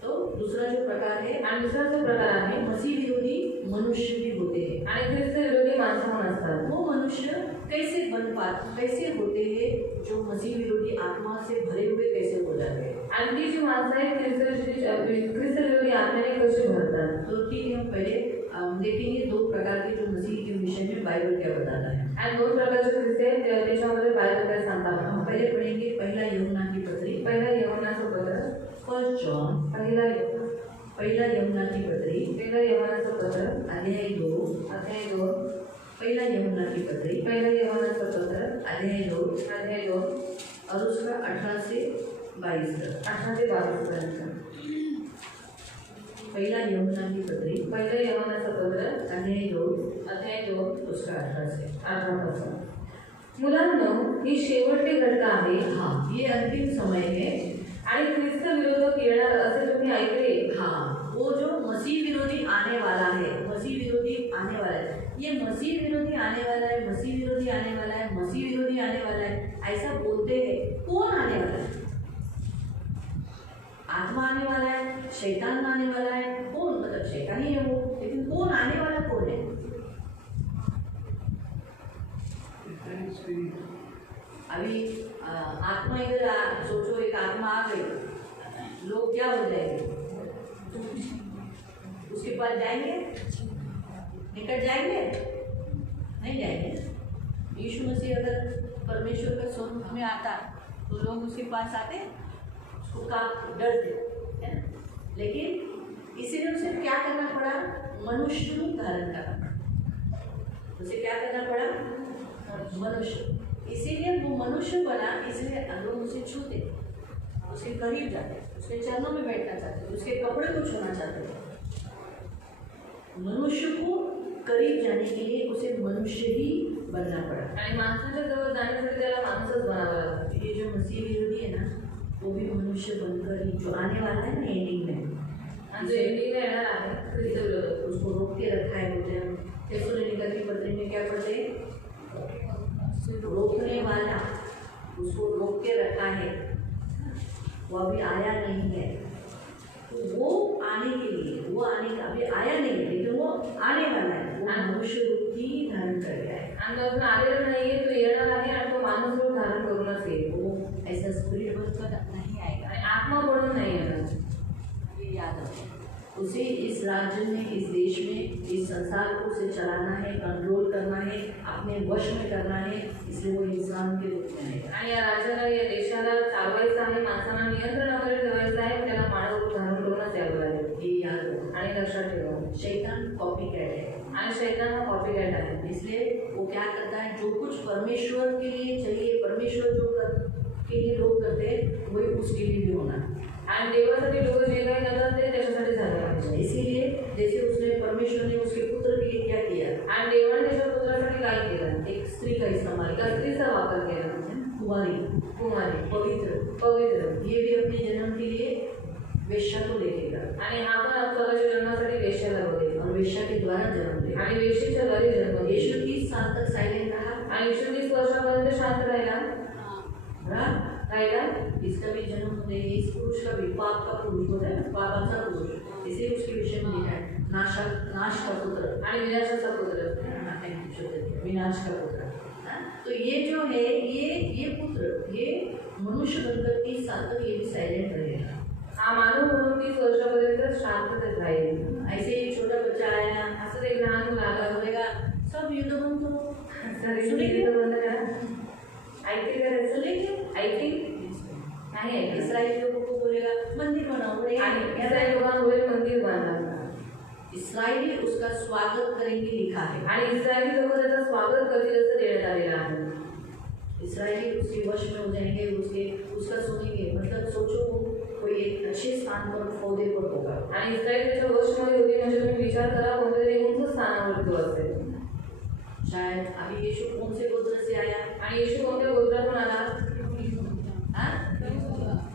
तो दूसरा जो प्रकार है, आणि दुसरा जो प्रकार आहे, मसीह विरोधी मनुष्य भी होते हैं. आणि ख्रिस्त विरोधी माणसं पण असतात. वो मनुष्य कैसे होते हैं, जो मसीह विरोधी आत्मा से भरे हुए कैसे हो जाते हैं. आणि ती जी माणसं आहेत ख्रिस्त विरोधी आत्म्याने कशी भरतात. तो ठीक है, हम पहले देखेंगे दो प्रकार के जो मसीह के विषय में बाइबल क्या बताता है. आणि दोन प्रकारचे ख्रिस्त आहेत त्याच्यामध्ये बायबल काय सांगतात. हम पहले पढ़ेंगे पहला यूहन्ना की पत्री, पहिला यूहन्नाचं पत्र पहिला यमुनाची पत्री पहिला यवनाचं पत्र अध्याय 2 अध्याय 2 पहिला यमुनाची पत्री पहिला यवनाचं पत्र अध्याय 2 अध्याय 2 और उसका 18 से 22 तक 18 ते 22 पर्यंत पहिला यमुनाची पत्री पहिलं यवनाचं पत्र अध्याय 2 उसका 18 से 18 पासून. मुलांनो, ही शेवटची घटना आहे. हाँ, ये अंतिम समय है. आणि ख्रिस्त विरोधक येणार असे तुम्ही ऐकले. हाँ, वो जो मसीह विरोधी आने वाला है, मसीह विरोधी आने वाला है. ये मसीह विरोधी आने वाला है, मसीह विरोधी आने वाला है, मसीह विरोधी आने वाला है, ऐसा बोलते हैं. कौन आने वाला है? आत्मा आने वाला है, शैतान आने वाला है. कौन? मतलब शैतान ही है वो, लेकिन कौन आने वाला कौन है? अभी आत्मा इधर सोचो, एक आत्मा आ गई, लोग क्या हो जाएंगे? उसके पास जाएंगे? निकट जाएंगे? नहीं जाएंगे. यीशु मसीह अगर परमेश्वर का स्वरूप में आता तो लोग उसके पास आते, उसका डरते, है ना. लेकिन इसीलिए उसे क्या करना पड़ा? मनुष्य रूप धारण करना पड़ा. उसे क्या करना पड़ा? मनुष्य. इसीलिए वो मनुष्य बना, इसलिए लोग उसे छूते, उसके करीब जाते, उसके चरणों में बैठना चाहते, उसके कपड़े को छूना चाहते. मनुष्य को करीब जाने के लिए उसे मनुष्य ही बनना पड़ा. आणि माणसाच्या जवळ जाण्यासाठी त्याला माणूसच बनावं लागतं. ये जो मसीह विरोधी है ना, वो भी मनुष्य बनकर ही जो आने वाला है ना एंडिंग में, आणि जो एंडिंग में येणार आहे ख्रिस्त विरोधक, उसको रोक के रखा है. बोलते हैं थिस्सलुनीका की पत्री में क्या पढ़ते हैं? रोकने वाला, उसको रोक के रखा है, वो अभी आया नहीं है. तो वो आने के लिए, वो आने का अभी आया नहीं है, लेकिन वो आने वाला है. वो मनुष्य रूप ही धारण कर गया है. आणि अजून आलेला नाहीये, तो येणार आहे आणि तो माणूस रूप धारण करूनच येईल. वो ऐसा स्पिरिट बनकर नहीं आएगा, आणि आत्मा बनून नाही येणार. ये याद रखें. उसे इस राज्य में, इस देश में, इस संसार को उसे चलाना है, कंट्रोल करना है, अपने वश में करना है. इसलिए वो इंसान के रूप में आएगा. आणि या राज्याला, या देशाला चालवायचं आहे, माणसांना नियंत्रणामध्ये ठेवायचं आहे, त्याला मानव रूप धारण करूनच यावं लागेल. ये याद रखो. आणि लक्षात ठेवा, शैतान कॉपी कैट है. आणि शैतान हा कॉपी कॅट आहे. इसलिए वो क्या करता है? जो कुछ परमेश्वर के लिए चाहिए, परमेश्वर जो के लिए लोग करते हैं, वही उसके लिए भी होना. आणि देवासाठी लोक जे काही करतात ते त्याच्यासाठी झालं पाहिजे. इसीलिए जैसे उसने, परमेश्वर ने उसके पुत्र के लिए क्या किया? आणि देवाने त्याच्या पुत्रासाठी काय केलं? एक स्त्री का इस्तेमाल, एका स्त्रीचा वापर केला. कुमारी, पवित्र. ये भी अपने जन्म के लिए वेश्या को लेगा, आणि हा पण स्वतःच्या जन्मासाठी वेश्याला बघेल और वेश्या के द्वारा जन्म लेगा. आणि वेश्येच्या द्वारे जन्म घेईल. यीशु 30 साल तक साइलेंट रहा, आणि 20 वर्षापर्यंत शांत राहिला. इसका भी जन्म होने, इस पुरुष का भी, पाप का पुरुष होता है ना, पापाचा पुरुष, इसे उसके विषय में लिखा है, नाश का पुत्र आणि विनाशाचा पुत्र. विनाश का पुत्र. तो ये जो है, ये पुत्र, ये मनुष्य बनकर 30 साल तक ये भी साइलेंट रहेगा. हा मानव म्हणून 30 वर्षापर्यंत शांततेत राहील. ऐसे एक छोटा बच्चा आया, असं एक लहान मुलं आलं, बोलेगा सब युद्ध बंद करो, सुनेंगे तो बंद करा. ऐकते का? सुनेंगे, ऐकते नाही ऐकत. इस्राएली लोगों को बोलेगा मंदिर बनाओ, आणि इस्रायल लोकांना बोलेल मंदिर बांधा. इस्राएली उसका स्वागत करेंगे लिखा है. आणि इस्रायली लोक त्याचं स्वागत करतील असं देण्यात आलेलं आहे. इस्राएली उसके वश में हो जाएंगे, उसका सुनेंगे. मतलब सोचो कोई एक अच्छे स्थान पर, पौधे पर होगा. आणि इस्रायल त्याच्या वशमध्ये होती, म्हणजे तुम्ही विचार करा कोणत्या तरी उंच स्थानावर तो असेल. शायद अभी यीशु कौन से गोत्र से आया? आणि येशू कोणत्या गोत्रातून आला?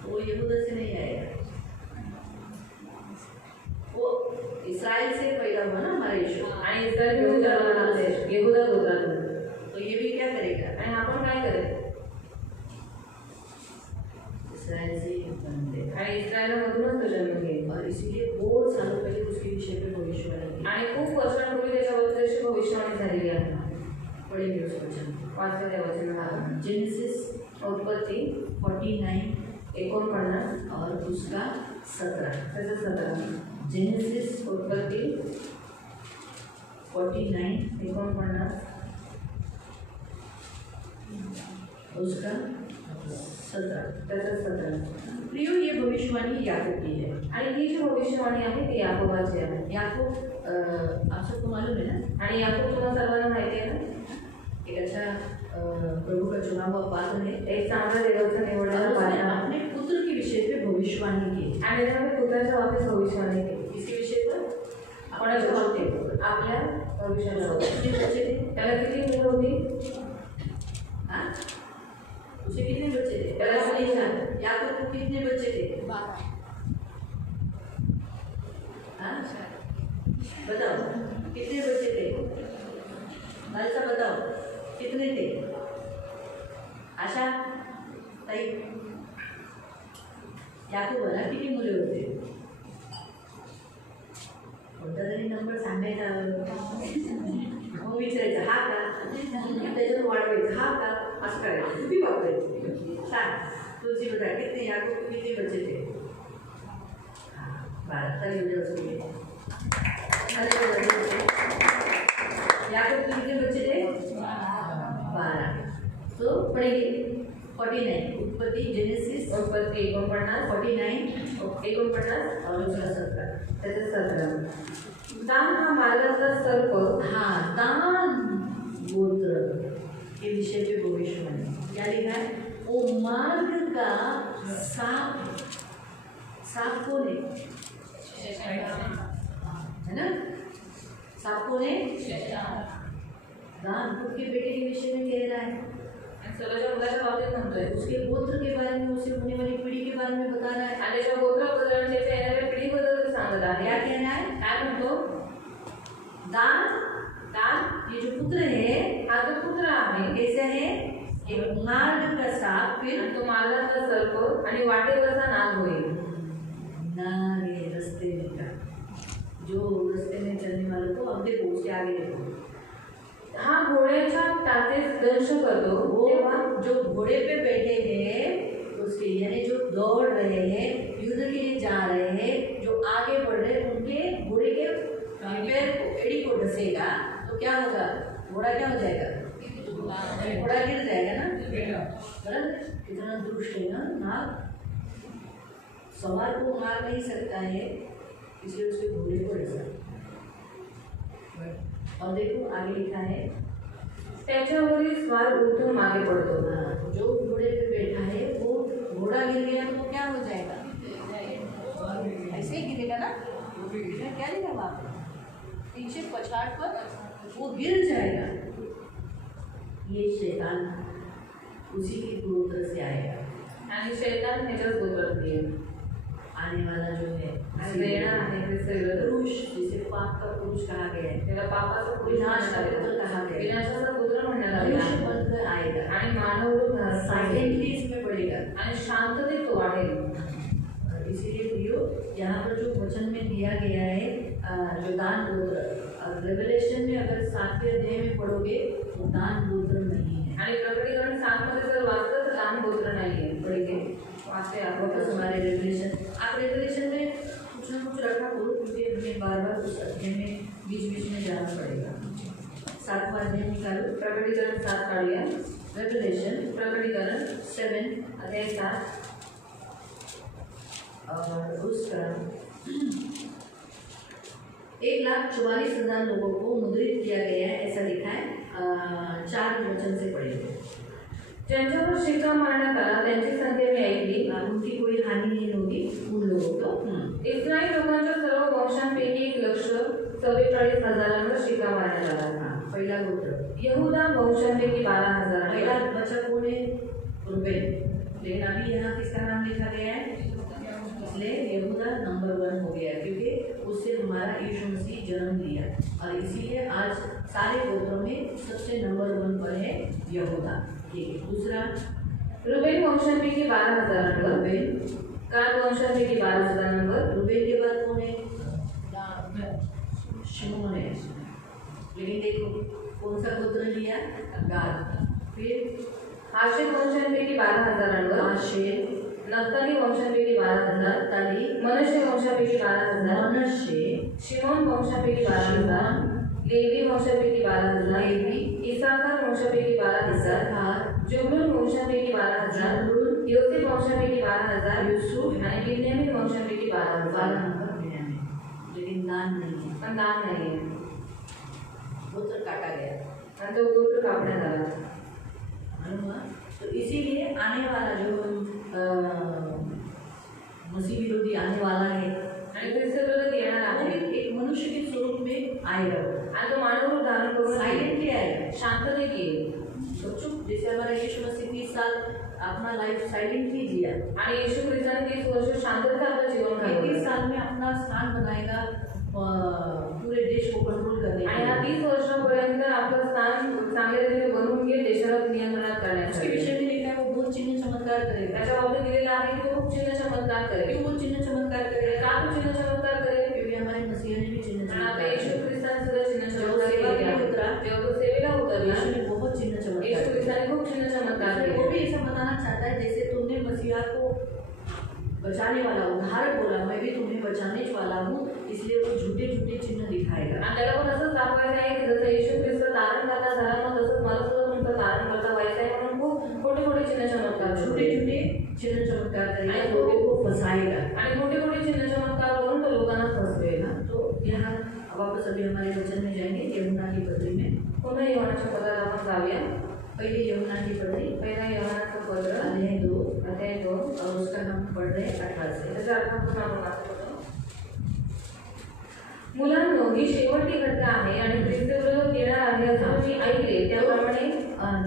वो यहूदा से नहीं आएगा, वो इस्राएल से पैदा हुआ ना हमारा यीशु. आणि इस्रायल गोत्रातून, यहूदा गोत्रातून. तो ये भी क्या करेगा? आणि आपण काय करेल? इस्राएल से बनते. आणि इस्रायलमधूनच तो जन्म घेईल. और इसीलिए बहुत सालों पहले उसके विषय में भविष्यवाणी की. आणि खूप वर्षांपूर्वी त्याच्याबद्दल त्याची भविष्यवाणी झालेली आहे. पढ़ेंगे उस वचन. वाचते त्या वचनाला. जेनेसिस उत्पत्ती 49 और उसका 17. जेनेसिस उत्पत्ती 49 49 उसका 17. त्याचं 17. प्रियो, ये भविष्यवाणी याकूब की है. आणि ही जी भविष्यवाणी आहे ती याकोबाची आहे. याकूब आप सबको मालूम है ना, आणि याकोब तुम्हाला सर्वांना माहिती आहे ना, एक अच्छा प्रभु का चुना हुआ पात्र है. एक चांगला देवाचा निवडलेला और उसने पात्र आहे. अपने पुत्र के विषय पे भविष्यवाणी की. आणि त्याने पुत्राच्या बाबतीत भविष्यवाणी केली. इसके विषय पर कोणाच्या बाबतीत? आपल्या भविष्याच्या बाबतीत. कितने बच्चे थे? त्याला किती मुलं होती? हाँ? उसे कितने बच्चे थे? त्याला किती छान. याकूब को कितने बच्चे थे? 12. हाँ? बताओ कितने बच्चे थे? लालसा बताओ कितने थे? आशा ताई, याकूबाला किती मुले होते? कोणता तरी नंबर सांगायचा. मग विचारायचं हा का, त्याच्यात वाढवायचं हा का, असं करायचं. तुम्ही वापरायचं. सांग तुझी बता कितने याकूब को कितने बच्चे थे? हाँ, 12. ताली बजाओ सभी. याकूब के कितने बच्चे थे? 12. तो पढ़ेंगे 49. उत्पत्ति जेनेसिस उत्पत्ती 49, 49 और उसका 17. त्याचं 17. दान हा मार्गाचा सर्प. हाँ, दान गोत्र के विषय पे भविष्यवाणी. क्या लिखा है? वो मार्ग का सांप. सांप कौन है ना? सांप कौन है? दान खुद के बेटे के विषय में कह रहा है. आणि स्वतःच्या मुलाच्या बाबतीत म्हणतोय. उसके गोत्र के बारे में, उसे होने वाली पीढ़ी के बारे में बता रहा है. आणि त्याच्या गोत्राबद्दल आणि त्याच्या येणाऱ्या पिढीबद्दल सांगत आहे. क्या कहना है? काय म्हणतो? दान, दान ये जो पुत्र है, हा जो पुत्र आहे कैसे है? एक मार्ग का सांप, फिर आणि तो मार्गाचा सर्प आणि वाटेवरचा नाग होईल. नारे रास्ते में का, जो रास्ते में चलने वालों को अब देखो, उसके आगे देखो. हा घोड्याच्या टाचेस दंश करतो. वो तेव्हा जो घोड़े पे बैठे हैं उसके, यानी जो दौड़ रहे हैं, युद्ध के लिए जा रहे हैं, जो आगे बढ़ रहे हैं, उनके घोड़े के पैर को, एड़ी को डसेगा तो क्या होगा? घोड़ा क्या हो जाएगा? घोड़ा गिर जाएगा ना. बराबर. कितना दुष्ट है ना नाग. सवार को मार नहीं सकता है, इसलिए उसके घोड़े को डसा. और देखो आगे लिखा है, त्याच्यावरील स्वार उठून मागे पडतो. जो घोड़े पे बैठा है वो घोड़ा गिर गया तो वो क्या हो जाएगा? ऐसे ही गिरेगा ना. इसमें क्या लिखा वहाँ पे? 365 पर वो गिर जाएगा. ये शैतान उसी के गोत्र से आएगा. आणि शैतान ह्याच्याच गोत्रात येईल. आने वाला जो है आणि येणार आहे ख्रिस्त विरोधी. पुरुष, जिसे पाप का पुरुष कहा गया है, त्याला पापाचा पुरुष विनाश का म्हणण्यात आले. पुत्र कहा गया है, विनाशाचा पुत्र म्हणण्यात आलेला मनुष्य आहे. बनकर आएगा. आणि मानव रूप धारण करेल. साइलेंटली इसमें पड़ेगा. आणि शांततेत तो वाढेल. इसीलिए प्रियो, यहाँ पर जो वचन में दिया गया है, जो दान गोत्र, रेवलेशन में अगर 7वें अध्याय में पढ़ोगे तो दान गोत्र नहीं है. आणि प्रकटीकरण 7 मध्ये जर वाचलं तर दान गोत्र नाहीये. पढ़ेंगे वाचते वापस आपण. हमारे रेवलेशन. आप रेवलेशन में कुछ ना कुछ रखा करो, क्योंकि हमें बार बार उस अध्याय में बीच में जाना पड़ेगा. 7वां अध्याय निकालो. प्रकटीकरण 7 काढूया. रेवलेशन प्रकटीकरण 7 अध्याय 7 और उसका 1,44,000 लोगों को मुद्रित किया गया है, ऐसा लिखा है. 4 वचन से पढ़ेंगे. ज्यांच्यावर शिक्का मारण्यात आला त्यांची संख्या मी ऐकली. उनकी कोई हानि नहीं होगी उन लोगों को. इस्रायल लोकांच्या सर्व वंशांपैकी 1,44,000 शिक्का मारण्यात आला. पहिला गोत्र. यहूदा वंशांपैकी 12,000. पहला बच्चा कौन है? रूबेन. लेकिन अभी यहाँ किसका नाम लिखा गया है? इसलिए यहूदा नंबर 1 हो गया, क्योंकि उससे हमारा यीशु मसीह जन्म लिया. और इसीलिए आज सारे गोत्रों में सबसे नंबर 1 पर है यहूदा. ठीक है. दूसरा रुबेन वंशांपैकी 12,000 नंबर. रूबेन. गाद वंशांपैकी 12,000 नंबर. रूबेन के बाद कौन है? शिमोन है. लेकिन देखो कौन सा गोत्र लिया? गाद. फिर आशेर वंशांपैकी 12,000 नंबर. आशेर. नफ्ताली वंशांपैकी 12,000. नफ्ताली. मनश्शे वंशांपैकी 12,000. मनश्शे. शिमोन वंशांपैकी 12,000. लेवी वंशांपैकी 12,000. लेवी. इसाकार वंशांपैकी 12,000. इस्साकार. जुबलून वंशांपैकी 12,000. आणि बिन्यामीन वंशांपैकी 12,000 नंबर बिन्यामीन, लेकिन दान नहीं है, पण दान नाही आहे गोत्र काटा गया। आणि तो गोत्र कापण्यात आला। मालूम हुआ? तो इसीलिए आने वाला जो मसीह विरोधी आने वाला है, आणि ख्रिस्त विरोधी येणार वो आहे भी एक मनुष्य के स्वरूप में आएगा, आणि तो मानव रूप धारण करून साइलेंटली आएगा, शांततेत येईल तो चुप, जैसे हमारा यीशु मसीह 30 साल अपना लाइफ साइलेंटली जिया, आणि येशू ख्रिस्ताने 30 वर्ष शांततेत आपलं जीवन घालवलं 30 साल में अपना स्थान बनाएगा पूरे देश को कंट्रोल करने आणि या 30 वर्षापर्यंत आपलं स्थान चांगल्या रीतीने बनवून घेत देशाला नियंत्रणात उसके करण्यासाठी। विषय में लिखा है वो बहुत चिन्ह चमत्कार करेगा। त्याच्या बाबतीत दिलेलं आहे की तो खूप चिन्ह चमत्कार करेल। क्यों वो चिन्ह चमत्कार करेगा? का तो चिन्ह चमत्कार करेल? क्योंकि हमारे मसीह ने भी चिन्ह कारण आता चमत्कार येशू किया। ख्रिस्ताने सुद्धा चिन्ह चमत्कार सेवा केले के लिए आहे। उतरा, जेव्हा तो सेवेला उतरला यीशु ने बहुत चिन्ह येशू चमत्कार किया। ख्रिस्ताने खूप चिन्ह चमत्कार वो केले। भी ऐसा बताना चाहता है जैसे तुमने मसीहा को बचाने वाला उद्धारक बोला, मैं भी तुम्हें बचाने वाला हूँ, इसलिए वो झूठे झूठे चिन्ह दिखाएगा। आणि त्याला पण असंच दाखवायचं आहे की जसं येशू ख्रिस्त तारण करता झाला मग तसंच मला सुद्धा तुमचं तारण करता व्हायचं आहे म्हणून खूप खोटे खोटे चिन्ह चमत्कार झूठे करतो। झूठे चिन्ह चमत्कार करेगा, लोगों को फंसाएगा। आणि खोटे खोटे चिन्ह चमत्कार करून तो लोकांना फसवेल। तो यहाँ वापस अभी हमारे वचन में जाएंगे, यूहन्ना की पत्री में। पुन्हा योहानाच्या पत्रात आपण जाऊया। पहले यूहन्ना की पत्री पहिला योहानाचं पत्र अध्याय 2 अध्याय 2 और उसका हम पढ़ रहे हैं 18 से। त्याचा अर्थ आपण वाचतो। मुलांनो, ही शेवटची घटना आहे आणि ख्रिस्त विरोधात येणार आहे असं तुम्ही ऐकले त्याप्रमाणे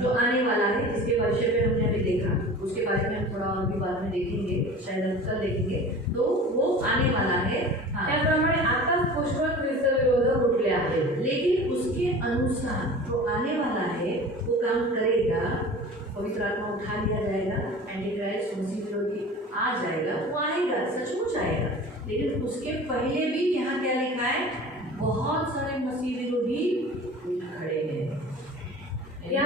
जो आने वाला है, जिसके विषय पे हमने अभी देखा, उसके बारे में हम थोड़ा और भी बाद में देखेंगे, शायद हम कल देखेंगे। तो वो आने वाला है, हाँ। त्याप्रमाणे आताच पुष्कळ ख्रिस्त विरोधक उठले आहेत। लेकिन उसके अनुसार जो आने वाला है वो काम करेगा, पवित्र आत्मा उठा लिया जाएगा, एंटी क्राइस्ट मसीह विरोधी आ जाएगा, वो आएगा, सचमुच आएगा। लेकिन उसके पहले भी यहाँ क्या लिखा है? बहुत सारे मसीह विरोधी खड़े हैं। या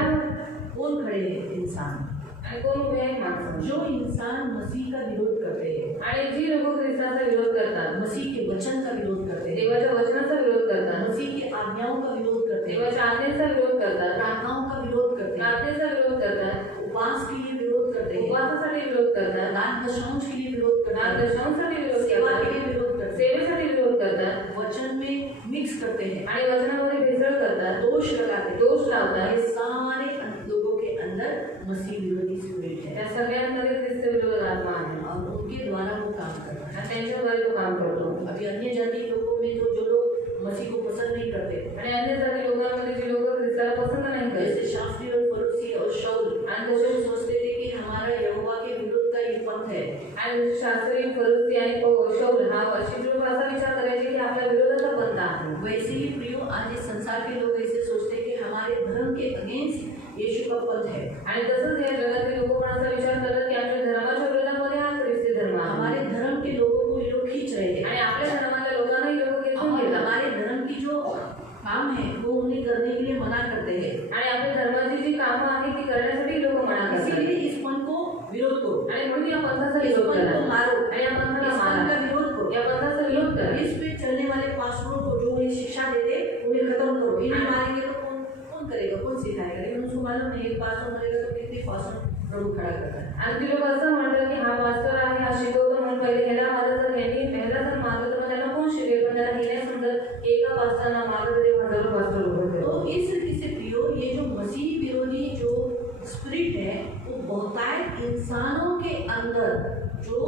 कौन खड़े हैं? इंसान, आणि कोण उभे आहेत? माणसं। जो इंसान मसीह का विरोध करते हैं, आणि जी लोक ख्रिस्ताचा विरोध करतात, मसीह के वचन का विरोध करते हैं, देवाच्या वचनाचा विरोध करतात, मसीह की आज्ञाओं का विरोध करते हैं, देवाच्या आज्ञेचा विरोध करतात, प्रार्थनाओं का विरोध करते हैं, प्रार्थनेचा विरोध करतात, उपवास के लिए विरोध करते हैं, उपवासासाठी विरोध करतात, दान दशांश के लिए विरोध करते दान हैं, दशांशासाठी विरोध सेवा करतात, के लिए विरोध करते हैं, सेवेसाठी विरोध करतात वचन में मिक्स करते हैं, आणि वचनामध्ये भेसळ करतात, दोष लगाते हैं। दोष लावतात। ये सारे लोगों के अंदर मसीह विरोधी स्पिरिट है त्या सगळ्यांमध्ये ख्रिस्त विरोध आत्मा आहे और उनके द्वारा वो काम कर रहा है। आणि त्यांच्याद्वारे तो काम करतो। अभी अन्य जाति लोगों में जो लोग मसीह को पसंद नहीं करते, आणि अन्य जाती लोकांमध्ये जी लोक ख्रिस्ताला पसंद नाही करत जैसे शास्त्री और फरीसी और शाऊल, आणि वो तसे सोचते थे कि हमारा यहोवा के विरुद्ध का ये पंथ है, आणि शास्त्री फरीसी आणि शाऊल हा अशी लोक असा विचार करायचे की आपल्या विरोधाचा पंथ आहे। वैसे ही प्रियो आज इस संसार के लोग ऐसे सोचते हैं कि हमारे धर्म के अगेंस्ट यीशु का पंथ है, आणि तसंच या जगातील लोक पण असा विचार करतात की आपल्या धर्माच्या विरोधामध्ये हा ख्रिस्ती धर्म आहे। हमारे धर्म के लोगों को ये लोग खींच रहे हैं आणि आपल्या धर्माच्या लोकांना ही लोक खेचून और घेतात हमारे धर्म की जो काम है वो उन्हें करने के लिए मना करते हैं। आणि आपल्या धर्माची जी कामं आहेत ती करण्यासाठी लोक मना करतात इसीलिए इस पंथ को विरोध करो, आणि म्हणून या पंथाचा इस विरोध पंथ करा को मारो, आणि या पंथाला इस पंथ मारा, का विरोध करो, या पंथाचा विरोध करा। इस पे चलने वाले पास्टरों को जो उन्हें शिक्षा देते उन्हें खत्म करो। इन्हें मारेंगे तो कौन करेगा, कौन सिखाएगा? लेकिन उसको मालूम नहीं, एक पास्टर मरेगा तो कितने पास्टर प्रभु खड़ा करता है। आणि ती लोक असं म्हणतात की हा पास्टर आहे, हा शिकवतो म्हणून पहिले ह्याला मारलं तर ह्याला जर मारलं तर मग त्यांना कोण शिकेल? पण त्याला हे नाही समजत एका पास्टरना मारलं तर ते हजारो पास्टर उभे तो होते। इस रीति से प्रियो, ये जो मसीह विरोधी जो स्पिरिट है वो बहुतायत इंसानों के अंदर जो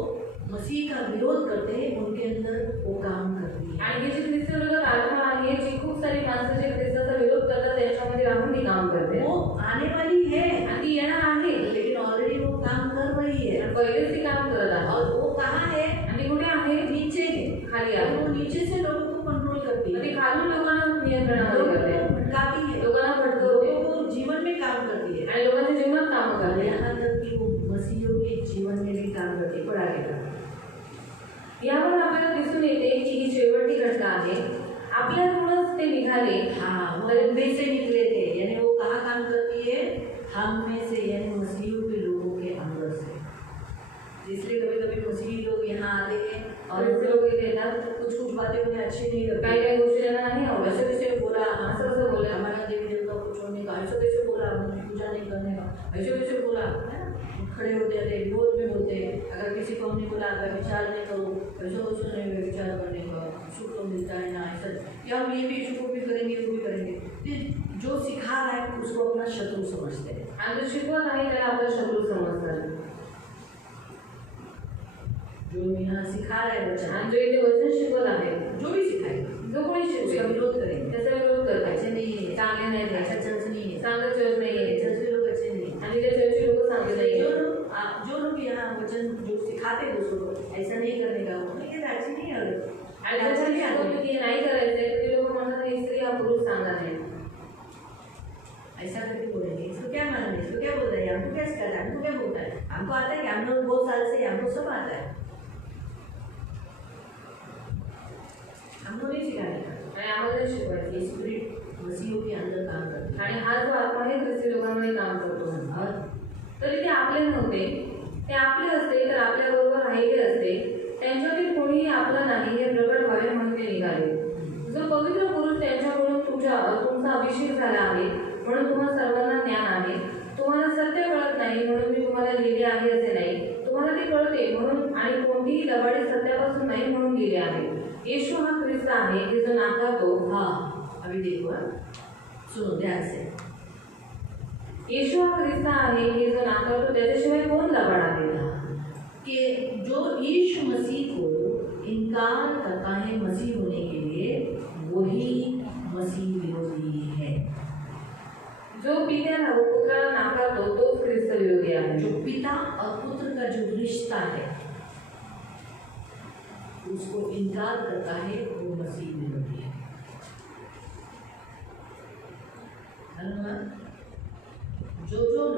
मसीह का विरोध करते हैं उनके अंदर वो काम करती है। आणि ही जी ख्रिस्त विरोधक आत्मा आहे जी खूप सारी माणसं जे ख्रिस्ताचा विरोध करतात त्यांच्यामध्ये राहून ती काम करते। वो आने वाली है, आणि ती येणार आहे, लेकिन ऑलरेडी वो काम कर रही है। पण पहिलेच ती काम करत आहे। और वो कहाँ है? आणि कुठे आहे? नीचे है, खाली और आहे। वो नीचे से लोगों को कंट्रोल करती ती है, खालून लोकांना नियंत्रणामध्ये लोगों करते, को भटकाती है, लोकांना भटकवते लोगों को जीवन में काम करती है, आणि लोकांच्या जीवनात काम करते। यहाँ तक कि वो मसीहियों के जीवन में भी काम करती है। पढ़ा के यावर आपल्याला दिसून येते की ही शेवटची घटना आहे। आपल्यातूनच ते निघाले, हाँ, वो हम में से निकले थे, यानी वो कहाँ काम करती है? हम में से, यानी मसीहियों के लोगों के अंदर से। इसलिए कभी कभी मसीही लोग यहाँ आते हैं और और लोग इथे येतात, कुछ कुछ बातें उन्हें अच्छी नहीं लगती, काही काही गोष्टी त्यांना नाही आवडत। वैसे वैसे बोला, असं असं बोलले, हमारा देवी देवता को छोड़ने का, ऐसे कैसे बोला, उनकी पूजा नहीं करने का, ऐसे कैसे बोला, बोला है ना, खड़े होते थे, विरोध में बोलते, अगर किसी को हमने बोला अगर विचार नहीं करो, ऐसा वैसा नहीं हुआ विचार करने का, सुख तो मिलता है ना ऐसा, या हम ये भी इशू को भी करेंगे वो भी करेंगे, तो जो सिखा रहा है उसको अपना शत्रु समझते हैं। आणि जो शिकवत आहे त्याला आपला शत्रू समजतात। जो यहाँ सिखा रहा है वचन, आणि जो इथे वचन शिकवत आहे, जो भी सिखाएगा जो कोणी उसका शिकवेल विरोध करेंगे, त्याचा विरोध करतात। ऐसे नहीं है, चांगले नाही ते, ऐसा चर्च नहीं है, चांगलं चर्च नाही आहे, चर्च के लोग ऐसे नहीं है। आणि त्या चर्चचे लोक चांगले नाही जो आहेत। लोग यहाँ वचन जो सिखाते हैं दूसरों को ऐसा नहीं करने का, वो नहीं अच्छी नहीं है, आणि त्याच्याने शिकवलं की नाही करायचंय, ते लोक म्हणतात हे स्त्री हा पुरुष चांगला नाही। ऐसा करके बोलेंगे, इसको क्या मालूम है, इसको क्या बोल रहा है, हमको क्या सिखाता है, हमको क्या बोलता है, हमको आता है कि हम लोग बहुत साल से हमको सब आता है, हमको नहीं सिखाने का। आणि आम्हाला शिकवायचं। ये स्पिरिट मसीहों के अंदर काम करती है। आणि हा जो आत्मा आहे ख्रिस्ती लोकांमध्ये काम करतो। और तरी ते आपले नव्हते, ते आपले असते तर आपल्याबरोबर राहिले असते, त्यांच्यातील कोणीही आपला नाही हे प्रगट व्हावे म्हणून ते निघाले। जो पवित्र पुरुष त्यांच्याकडून तुमचा अभिषेक झाला आहे म्हणून तुम्हाला सर्वांना ज्ञान आहे, तुम्हाला सत्य कळत नाही म्हणून मी तुम्हाला लिहिले आहे असे नाही, तुम्हाला ते कळते म्हणून आणि कोणतीही लबाडी सत्यापासून नाही म्हणून लिहिले आहे। येशू हा ख्रिस्त आहे हे जो नाकारतो, हाँ अभी देखो सुनो ध्यान से, येशू हा ख्रिस्त आहे हे जो नाकारतो त्याच्याशिवाय कोण लबाड आहे? कि जो यीशु मसीह को इनकार करता है मसीह होने के लिए वही मसीह विरोधी है। जो पित्याला व पुत्राला नाकारतो तोच ख्रिस्त विरोधी आहे। जो पिता और पुत्र का जो रिश्ता है उसको इनकार करता है वो मसीह विरोधी है। जो लोग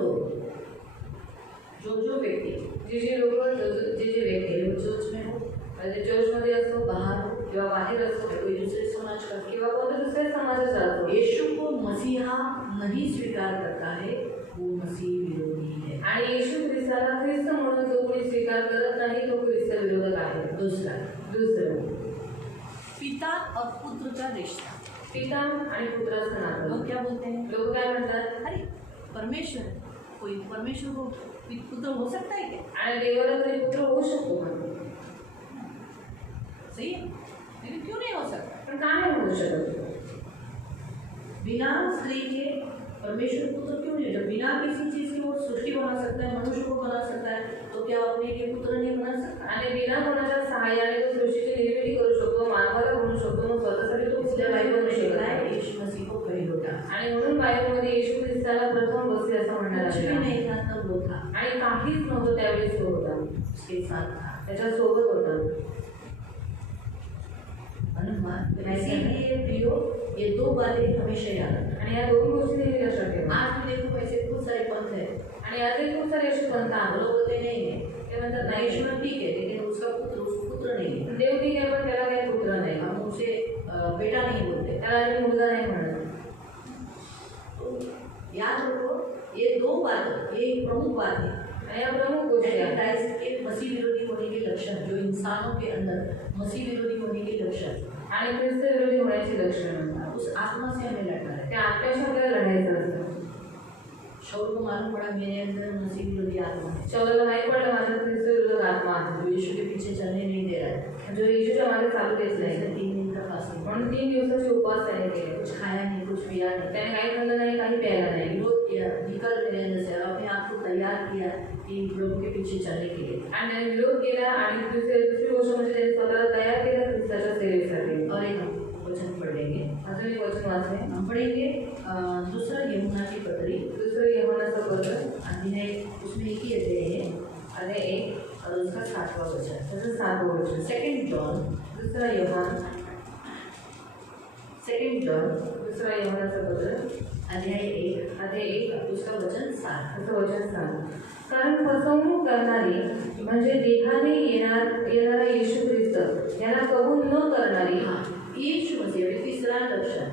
जो व्यक्ति जे लोक जे व्यक्ती चर्च में हो, चर्चमध्ये असो, बाहर हो, किंवा बाहेर असो, कोई दूसरे समाज का किंवा कोणत्या दुसऱ्या समाजाचा असो, यीशु को मसीहा नहीं स्वीकार करता है वो मसीह विरोधी है। आणि येशू ख्रिस्ताला ख्रिस्त म्हणून जो कोणी स्वीकार करत नाही तो ख्रिस्त विरोधक आहे। दुसरं पिता और पुत्र का रिश्ता, पिता आणि पुत्राचं नातं। लोग क्या बोलते हैं, लोक काय म्हणतात, अरे परमेश्वर कोई परमेश्वर को पुत्र हो सकता है क्या? आणि देवाला तरी पुत्र होऊ शकतो का? सही है, लेकिन क्यों नहीं हो सकता? पण का नाही होऊ शकत? बिना स्त्री के परमेश्वर पुत्र क्यों नहीं? जब बिना किसी चीज के वो सृष्टि बना सकता है, मनुष्य को बना सकता है, तो क्या अपने के पुत्र नहीं बना सकता? आणि बिना कोणाच्या सहाय्याने तो सृष्टीची निर्मिती करू शकतो, मानवाला बनवू शकतो, मग स्वतःसाठी तो इसलिए कुठल्या बाइबल बनवू में शकत लिखा नाही। है यीशु मसीह को पहिलोटा, आणि म्हणून बायबलमध्ये येशू ख्रिस्ताला प्रथम बसले असं म्हणण्यात कुछ भी आलेलं आहे। नहीं था तब वो था, आणि काहीच नव्हतं त्यावेळेस तो होता, उसके साथ था। त्याच्या सोबत होता। इसीलिए प्रियो ये दो बातें हमेशा याद रखना। आणि या दोन गोष्टी नेहमी लक्षात ठेवा। आज भी देखो ऐसे बहुत सारे पंथ है, आणि आजही खूप सारे असे पंथ हम आहेत, लोग बोलते नहीं है, ते म्हणतात नाही यीशु ठीक है लेकिन उसको पुत्र नहीं है, देव ठीक आहे पण त्याला काही पुत्र नाही, हम उसे बेटा नहीं बोलते। त्याला आधी मुलगा नाही म्हणत। तो याद रखो ये दो बात, ये एक प्रमुख बात है। आणि या प्रमुख गोष्टी आहेत। एंटीक्राइस्ट के मसीह विरोधी होने के लक्षण, जो इंसानों के अंदर मसीह विरोधी होने के लक्षण, आणि ख्रिस्त विरोधी होण्याची लक्षणं, उस आत्मा से हमें लड़ना है। त्या आत्म्याशी आपल्याला लढायचं असतं। शाऊल को मालूम पड़ा मेरे अंदर मसीह विरोधी आत्मा है, शाऊलला नाही पडलं माझा ख्रिस्त विरोधी आत्मा आहे, जो यीशु के पीछे चलने नहीं दे रहा है, जो येशूच्या मागे चालू देत जैसे नाही। 3 दिन का फास्टिंग, म्हणून 3 दिवसाचे उपवास त्याने केले, कुछ खाया नहीं, कुछ पिया नहीं, त्याने काही खाल्लं नाही, काही प्यायला नाही, विरोध किया, निकल मेरे अंदर से, अपने आप को तैयार किया कि प्रभु के पीछे चलने के लिए। आणि त्याने विरोध केला आणि दुसरी गोष्ट म्हणजे त्याने स्वतःला तयार केलं ख्रिस्ताच्या सेवेसाठी। और एक वचन पढ़ लेंगे, अजून एक वचन वाचले, हम पढ़ेंगे दूसरा यमुना की पत्री, दुसरं यहोवाचं पत्र, अध्याय उसमें एक ही अध्याय है अध्याय 1 और उसका 7वां वचन, त्याचं 7वं वचन। सेकंड जॉन, दुसरा यहोवा, सेकंड जॉन दुसरा यहोवाचं पत्र, अध्याय 1 अध्याय 1 उसका वचन 7। त्याचं वचन 7। कारण फसवणूक करणारी म्हणजे देहाने येणारा येशू ख्रिस्त याला कबूल न करणारी, यीशु मसीह, अभी तीसरा लक्षण,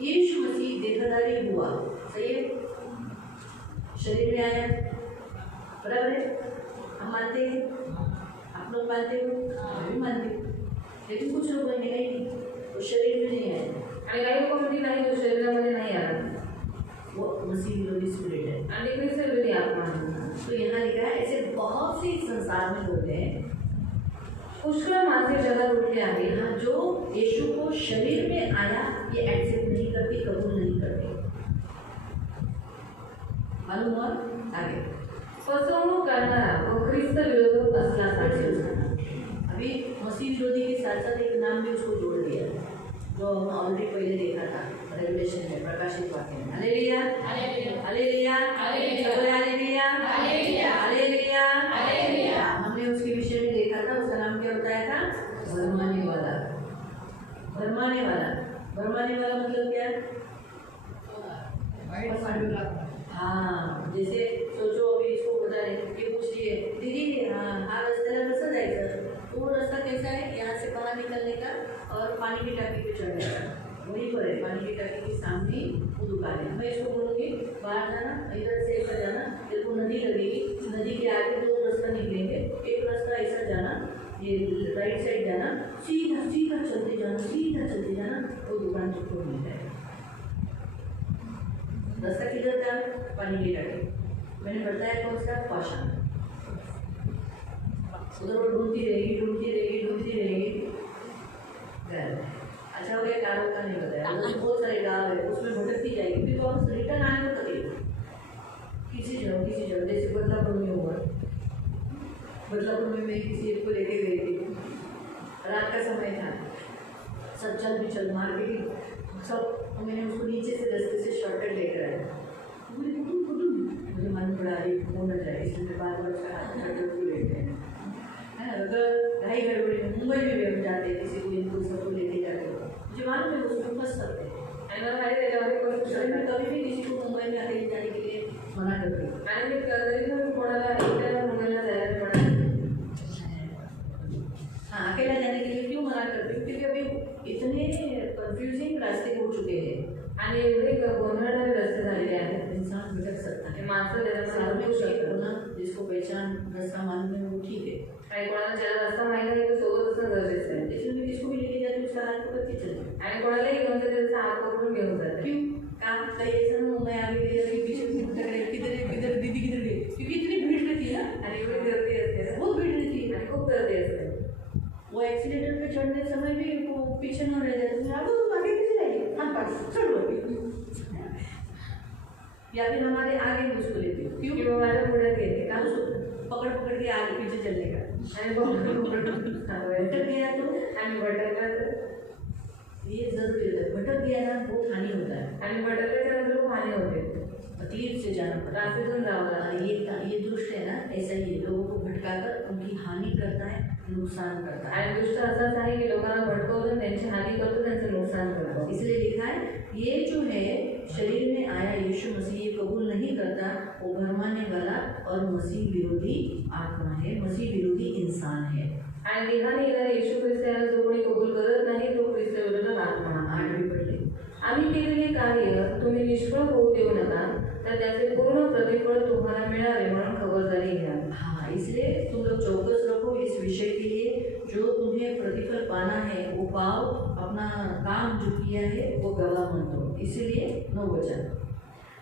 यीशु मसीह देहधारी हुआ, सही है, शरीर में आया, बराबर है, हम मानते हैं, आप लोग मानते हो, मैं भी मानती हूँ, लेकिन कुछ लोग कहने गए नहीं, वो शरीर में नहीं आया, आणि काही लोक म्हणजे नाही, तो शरीरामध्ये नाही आला, वो मसीह विरोधी स्पिरिट है। आणि ख्रिस्त विरोधी आत्मा आहे। तो यहाँ लिखा है ऐसे बहुत सी संसार में लोग हैं पुष्कळ माणसे जगात उठली आहे यहाँ जो यीशु को शरीर में आया ये एक्सेप्ट नहीं करते, कबूल नहीं करते। मालूम हुआ? आगे फसवणूक करणारा व ख्रिस्त विरोधक असल्यासाठी अभी मसीह विरोधी के साथ साथ एक नाम भी उसको जोड़ दिया जो हम ऑलरेडी पहले देखा था रेवलेशन में, प्रकाशित वाक्य में। हालेलुया हालेलुया हालेलुया हालेलुया हालेलुया हालेलुया। हमने उसके विषय में देखा था, उसका नाम क्या बताया था? भरमाने वाला। भरमाने वाला, भरमाने वाला मतलब क्या? हाँ, जैसे सोचो अभी इसको बता रहे कि पूछ लिए दीदी हाँ रस्त्याला कसं जायचं, तो वो रास्ता कैसा है? यहाँ से बाहर निकलने का और पानी की टाकी पे चढ़ने का, वहीं पर है पानी की टाकी के सामने वो दुकान है। मैं इसको बोलूँगी बाहर जाना, इधर से ऐसा जाना, देखो नदी लगेगी, नदी के आगे दो रास्ता निकलेंगे, एक रास्ता ऐसा जाना, ये राइट साइड जाना, सीधा सीधा चलते जाना, सीधा चलते जाना, वो दुकान तुमको मिल जाएगा। रास्ता किधर था? पानी की टाकी। मैंने बताया कौन सा? पाषाण। उधर वो ढूंढती रहेगी ढूंढती रहेगी ढूंढती रहेगी। अच्छा हो गया गाँव का नहीं बताया, बहुत सारे गाँव है उसमें भटकती जाएगी, फिर वापस रिटर्न आने को तकलीफ। किसी जगह जैसे बदलापुर में हुआ, बदलापुर में मैं किसी एक को लेके गई थी, रात का समय था, सब चल भी चल मार्केटिंग सब, मैंने उसको नीचे से रास्ते से शॉर्टकट लेकर आया। मुझे मन पड़ा रही हो न जाए, इसलिए बार बार शॉर्टकट को लेते हैं। अगर ढाई गड़बड़ी में मुंबई में भी हम जाते किसी को इनको सबको लेके जाते हो, मुझे मालूम है उसमें फंस सकते हैं। मैं कभी भी किसी को मुंबई में अकेले जाने के लिए मना करती हूँ। हाँ, अकेला जाने के लिए क्यों मना करती हूँ? क्योंकि अभी इतने कन्फ्यूजिंग रास्ते हो चुके हैं आणि एवढे गोंधळणारे रस्ते झालेले आहेत, इंसान भटक सकता है। माणसं सामने त्याच्यामध्ये एक होना जिसको पहचान रास्ता मालूम है वो ठीक है, आणि कोणाला ज्याला रस्ता माहिती आहे तो सोबत असणं गरजेचं आहे। इसलिए मैं किसको भी लेके जाती हूँ उसका हाथ पकड़ के चलती। आणि कोणालाही घेऊन जाते त्याचा हात पकडून घेऊन जाते। क्यों? काम कहीं ऐसा ना हो मैं आगे गई अभी पीछे से भटक रही, किधर दीदी किधर गई, क्योंकि इतनी भीड़ रहती है ना, आणि एवढी गर्दी असते, बहुत भीड़ रहती है। आणि खूप गर्दी असते। वो एक्सीलेटर पे चढ़ने समय भी वो पीछे न रह जाते, तुम आगे कैसे जाएगी, हाँ बस चढ़ो अभी। या फिर हमारे आगे भी उसको लेते हो, क्यों? किंवा माझ्या पुढे घेते का पकड़ पकड़ के आगे पीछे चलने का, आणि भटक गया तो आणि भटकला तर ये जरूरी होता है। भटक गया ना बहुत हानि होता है, आणि भटकल्याच्या नंतर खूप हानी होते, तकलीफ से जाना पड़ता है, रास्तेतून जावं लागतं। ये दुष्ट है ना, ऐसा ही है, लोगों को भटकाकर उनकी हानि करता है, नुकसान करता है। आणि दुष्ट असाच आहे की लोकांना भटकवतो, त्यांची हानी करतो, त्यांचं नुकसान करतो। इसलिए लिखा है ये जो है शरीर में आया यीशु मसीह ये कबूल नहीं करता, वो भरमाने वाला और मसीह विरोधी आत्मा है, मसीह विरोधी इंसान है। आणि देहाने येणारा येशू ख्रिस्त याला जो कोणी कबूल करत नाही तो ख्रिस्त विरोधक आत्मा। आठवी पडले आम्ही केलेले कार्य तुम्ही निष्फळ होऊ देऊ नका, तर त्याचे पूर्ण प्रतिफळ तुम्हाला मिळावे म्हणून खबरदारी घ्या। हाँ, इसलिए तुम लोग चौकस रखो इस विषय के लिए, जो तुम्हें प्रतिफल पाना है वो पाओ, अपना काम जो किया है वो गवा मत दो। इसीलिए 9 वचन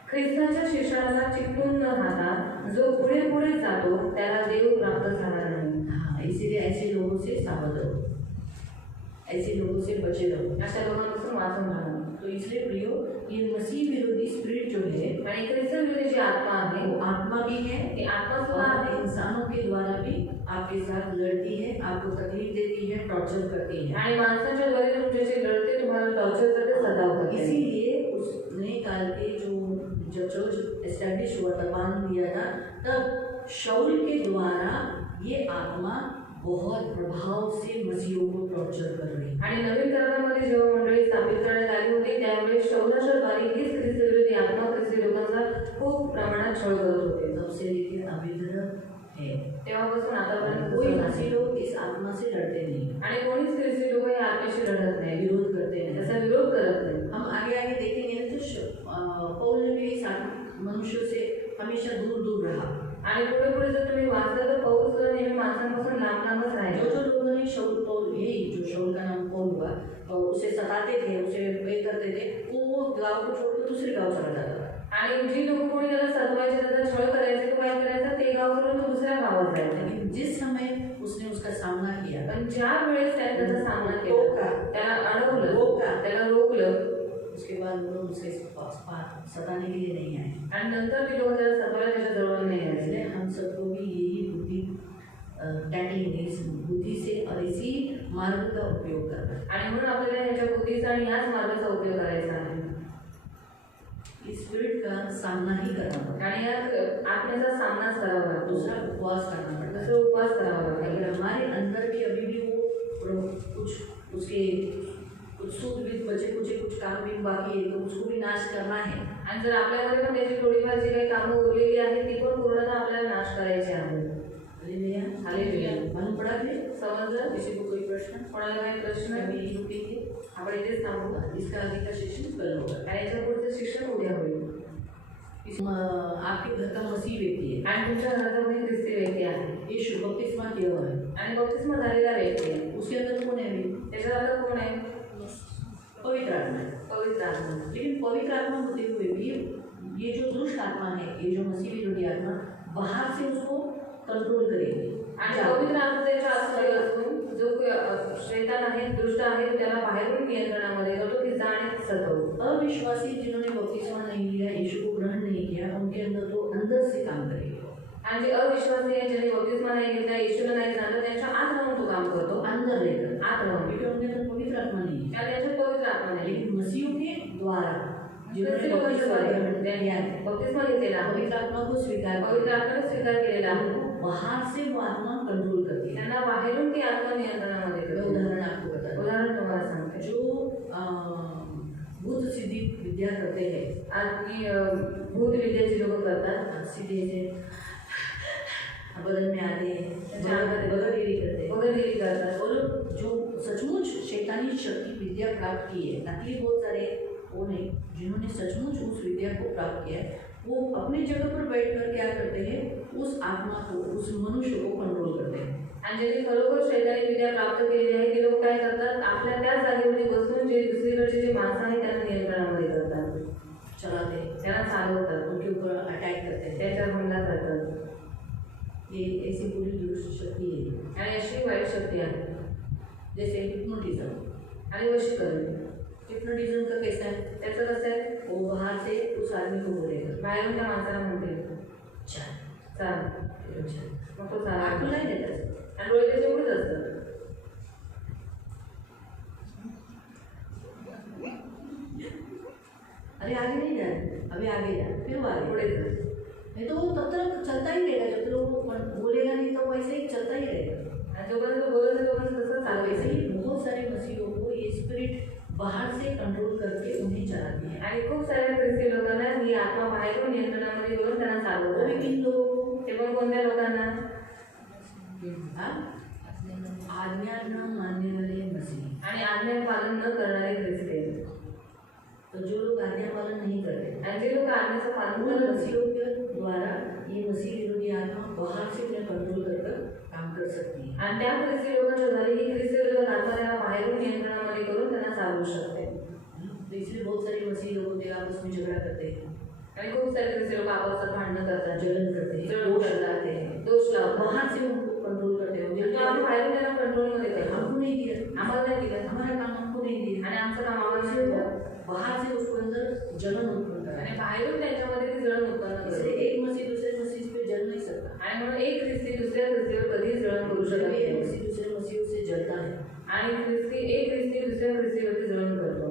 ख्रिस्ताच्या शिष्याला चिकटून न राहता जो पुढे पुढे जातो त्याला देव प्राप्त झाला नाही। हाँ, इसीलिए ऐसे लोगों से सावध रहो, ऐसे लोगों से बचे रहो, अशा लोकांपासून वाचून राहा। तो इसलिए प्रियो ये मसीह विरोधी स्पिरिट जो है आणि ख्रिस्त विरोधी जी आत्मा आहे वो आत्मा भी है, ती आत्मा सुद्धा आहे, और इंसानों के द्वारा भी आपके साथ लड़ती है, आपको तकलीफ देती है, टॉर्चर करती है। आणि माणसाच्या द्वारे तुमच्याशी लढते, तुम्हाला टॉर्चर करते, सतावते। इसीलिए उस नए काल के जब चर्च एस्टैब्लिश हुआ था, बांध दिया था, तब शाऊल के द्वारा ये आत्मा बहुत प्रभाव से मसीहों को टॉर्चर कर रही है। आणि नवीन करारामध्ये जेव्हा मंडळी स्थापित करण्यात आली होती त्यावेळेस शौलाच्या द्वारे हीच ख्रिस्त विरोधी आत्मा ख्रिस्ती लोकांचा खूप प्रमाणात छळ करत होते। तब से लेकर अभी तक है, तेव्हापासून आतापर्यंत कोई तसंच मसीह आहे। लोग इस आत्मा से लड़ते नहीं, आणि कोणीच ख्रिस्ती लोक या आत्म्याशी लढत नाही, विरोध करते हैं। त्याचा विरोध करत नाही। हम आगे आगे देखेंगे ना, तो पौल ने भी इस मनुष्यों से हमेशा दूर दूर रहा। आणि पुढे पुढे जर तुम्ही वाचलं तर पौल सुद्धा नेहमी माणसांपासून लांब लांबच राहिला। जो लोगों ने शाऊल का नाम पौल हुआ और उसे सताते थे, उसे वे करते थे, वो गाँव को छोड़कर दूसरे गाँव चला जाता था। आणि जी लोक कोणी त्याला सतवायचे, त्याचा छळ करायचे, तो काय करायचा, ते गाव सोडून तो दुसऱ्या गावात जायचा. लेकिन जिस समय उसने उसका सामना किया, पण ज्या वेळेस त्याने त्याचा सामना रोका. केला, त्याला अडवलं, रोका. त्याला रोखलं, उसके बाद वो लोग उसके पास सताने के लिए नहीं आए. आणि नंतर ती लोक त्याला सतायला त्याच्या जवळ नाही इसलिए आले. हम सबको भी यही बुद्धि टैकलिंग, इस बुद्धि से और इसी मार्ग का उपयोग करना है. आणि म्हणून आपल्याला ह्याच्या बुद्धीचा आणि ह्याच मार्गाचा उपयोग करायचा आहे. इस स्पिरिट का सामना ही करना पड़ता है. आणि यात आत्म्याचा सामनाच करावा लागतो. दूसरा उपवास करना पड़ता है. दुसरा उपवास करावा लागतो. अगर हमारे अंदर भी अभी भी वो कुछ उसके कुछ सुख भी बचे, कुछ काम भी बाकी है, तो उसको भी नाश करना है. आणि जर आपल्याकडे पण त्याची थोडीफार जी काही कामं उरलेली आहेत ती पण पूर्णतः आपल्याला नाश करायची आहे. हालेलुया. हालेलुया. मालूम पड़ा फिर? समजलं? किसी को कोई प्रश्न? कोणाला काही प्रश्न? अभी यही रुकेंगे. आपण इथेच थांबू. इसका आगे का सेशन कल होगा. आणि याच्या पुढचं शिक्षण उद्या होईल. आपके घर का मसीह व्यक्ति है, आणि तुमच्या घरामध्ये ख्रिस्ती व्यक्ती आहे यीशु बपतिस्मा किया हुआ है, आणि बपतिस्मा झालेला व्यक्ती आहे. उसके अंदर कौन है अभी? त्याच्यात आता कोण आहे? पवित्र आत्मा है. पवित्र आत्मा. लेकिन पवित्र आत्मा होते हुए भी ये जो दुष्ट आत्मा है, ये जो मसीह विरोधी आत्मा बाहर से उसको कंट्रोल करेगी. आणि पवित्र आत्मा त्याच्या आतमध्ये असून जो शैतान आहे, दुष्ट आहे, त्याला बाहेरून नियंत्रणामध्ये करतो, ती जाणीव सतवतो. अविश्वासी जिन्होंने बपतिस्मा नहीं लिया, यीशु को ग्रहण नहीं किया, उनके अंदर तो अंदर से काम करेगी. आणि जे अविश्वासी आहे, ज्यांनी बपतिस्मा नाही घेतला, येशूला नाही जाणलं, त्यांच्या आत राहून तो काम करतो. अंदर लेकर आत राहून. क्योंकि उनके अंदर पवित्र आत्मा नहीं है. आणि त्याच्यात पवित्र आत्मा नाही. लेकिन मसीह के द्वारा जिन्होंने ख्रिस्ती बपतिस्मा लोकांच्या ग्रहण किया है, बपतिस्मा घेतलेला, पवित्र आत्मा को स्वीकार पवित्र आत्म्याने स्वीकार केलेला आहे, बाहर से वो आत्मा कंट्रोल करती है. त्यांना बाहेरून ती आत्मा नियंत्रणामध्ये मैं करतो. उदाहरण आपको बताता हूँ. उदाहरण तुम्हाला सांगते. जो बुद्ध सिद्धि विद्या करते हैं, आणि भूत विद्याची लोक करतात, सीधे से बदन में आते हैं, बगरगिरी करते हैं, वगैरे करतात. और जो सचमुच शैतानी शक्ति विद्या प्राप्त की है, नकली बहुत सारे वो नहीं, जिन्होंने सचमुच उस विद्या को प्राप्त किया है, वो अपनी जगह पर बैठकर क्या करते हैं, उस आत्मा को, उस मनुष्य को कंट्रोल करते हैं. आणि ज्यांनी खरोखर शैतानी विद्या प्राप्त केलेली आहे ते लोक काय करतात, आपल्या त्याच जागेवरती बसून जे दुसरीकडचे जे माणसं आहेत त्यांना नियंत्रणामध्ये करतात, चलाते हैं, त्यांना चालवतात, उनके ऊपर अटैक करते हैं. त्याच्यावर हमला करतात. ये ऐसी पूरी दुष्ट शक्ति है. आणि अशी वाईट शक्ती आहे. जैसे हिप्नोटिज्म. आणि वशीकरण. हिप्नोटिज्म का कैसा है? त्याचं कसं आहे, वो बाहर से उस आदमी को बोलेगा, बाहेरून त्या माणसाला म्हणते चल चाल, चल. मग तो आँख चाल. नहीं देता. आणि डोळे त्याचे उघडीच असतात. अरे आगे नहीं जा रहे, अभी आगे जा, फिर वो आगे. पुढे जा. नहीं तो वो तब तक चलता ही रहेगा, जब तक वो बोलेगा नहीं तो वैसे ही चलता ही रहेगा. आणि जोपर्यंत तो बोलत नाही तोपर्यंत तसं वैसे चालवायचं. ही बहुत सारे मसीहों को ये स्पिरिट बाहर से कंट्रोल करके उन्हें चलाती है. आणि खूप साऱ्या ख्रिस्ती लोकांना ही आत्मा बाहेरून नियंत्रणामध्ये करून त्यांना वो चालवतात. भी किन लोगों को? ते पण कोणत्या लोकांना? हाँ? आज्ञा न मानने वाले मसीह. आणि आज्ञा पालन न करणारे ख्रिस्ती. तो जो लोग आज्ञा पालन नहीं करते, आणि जे लोक आज्ञेचं पालन उन करत मसीहों के द्वारा ये मसीह विरोधी आत्मा बाहर से उन्हें कंट्रोल कर काम कर सकती है. आणि त्या ख्रिस्ती लोकांच्या झाली की ख्रिस्ती लोक आत्मा त्यांना बाहेरून नियंत्रणामध्ये करून त्यांना चालवू शकते. तो इसलिए बहुत सारे मसीह लोग होते हैं, आपस में झगड़ा करते हैं, आणि खूप सारे ख्रिस्ती लोक आपापसात भांडणं करतात, जलन करते हैं, जळण दोष करतात, लगाते हैं, दोष लावतात. बाहर से उनको कंट्रोल करते हैं. म्हणजे आम्ही बाहेरून त्यांना कंट्रोलमध्ये करतो. हमको नहीं दिया, आम्हाला नाही दिलं हमारा काम हमको नहीं दिया, आणि आमचं काम आम्हाला इसलिए नाही वो दिलं. बाहर से उसको अंदर जलन उत्पन्न करा. आणि बाहेरून त्यांच्यामध्ये ती जळण उत्पन्न इसलिए करते. एक मसीह दूसरे मसीह पे जल नहीं सकता. आणि म्हणून एक ख्रिस्ती दुसऱ्या ख्रिस्तीवर कधीच जळण करू शकत जब एक नाही. मसीह दूसरे मसीह से जलता है, आणि एक ख्रिस्ती दुसऱ्या ख्रिस्तीवरती जळण करतो.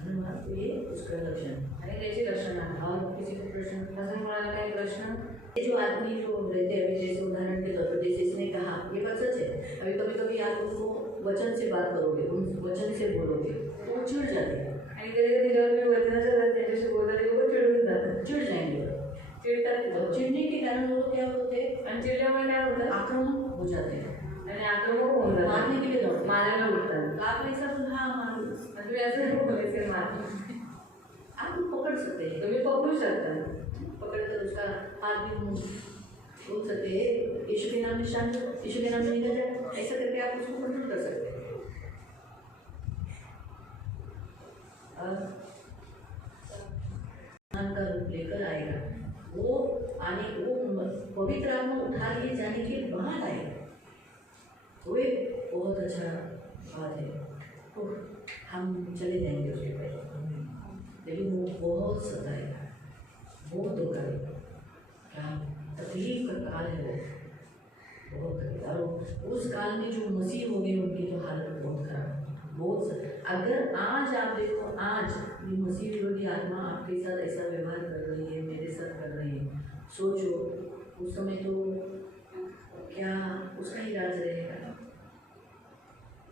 धन्यवाद. तो ये उसका लक्षण है. आणि त्याची लक्षणं आहेत. और किसी को प्रश्न? अजून कोणाला काही प्रश्न? ये जो आदमी जो रहते हैं, अभी जैसे उदाहरण के तौर पर जैसे इसने कहा, ये बात सच है. अभी कभी कभी आप उनको वचन से बात करोगे, उन वचन से बोलोगे तो वो चिढ़ जाते हैं, आणि कधी कधी जेव्हा तुम्ही वचनाच्या जात त्यांच्याशी बोलता ते लोक चिडून जातात, चिढ़ जाएंगे. चिडतात ते और लोक. चिढ़ने के कारण वो लोग क्या होते हैं, आणि चिडल्यामुळे काय होतं, आक्रामक हो जाते हैं, आणि आक्रमक होऊन जातात, मारने के लिए दौड़ते हैं. मारायला उठतात. तो आप ऐसा बोल, हाँ मारो, आणि तुम्ही असं नाही बोलायचं मार. आप पकड़ सकते हैं, तुम्ही पकडू शकता. पकड़कर उसका हाथ भी बोल सकते हैं, यीशु के नाम में शांत हो, यीशु के नाम में निकल जाए, ऐसा करके आप उसको कंट्रोल कर सकते हैं. का रूप लेकर आएगा. वो आने वो पवित्र आत्मा उठा लिए जाने के बाद आएगा, वो एक बहुत अच्छा बात है। तो हम चले जाएंगे उसके पहले, लेकिन वो बहुत सताएगा, बहुत धोखा देगा, क्या तकलीफ का काल है वो, बहुत तकलीफ। और उस काल में जो मसीह हो गए उनकी तो हालत बहुत खराब, अगर आज आप देखो, आज ये मसीह विरोधी आत्मा आपके साथ ऐसा व्यवहार कर रही है, मेरे साथ कर रही है, सोचो उस समय तो क्या उसका ही राज रहेगा,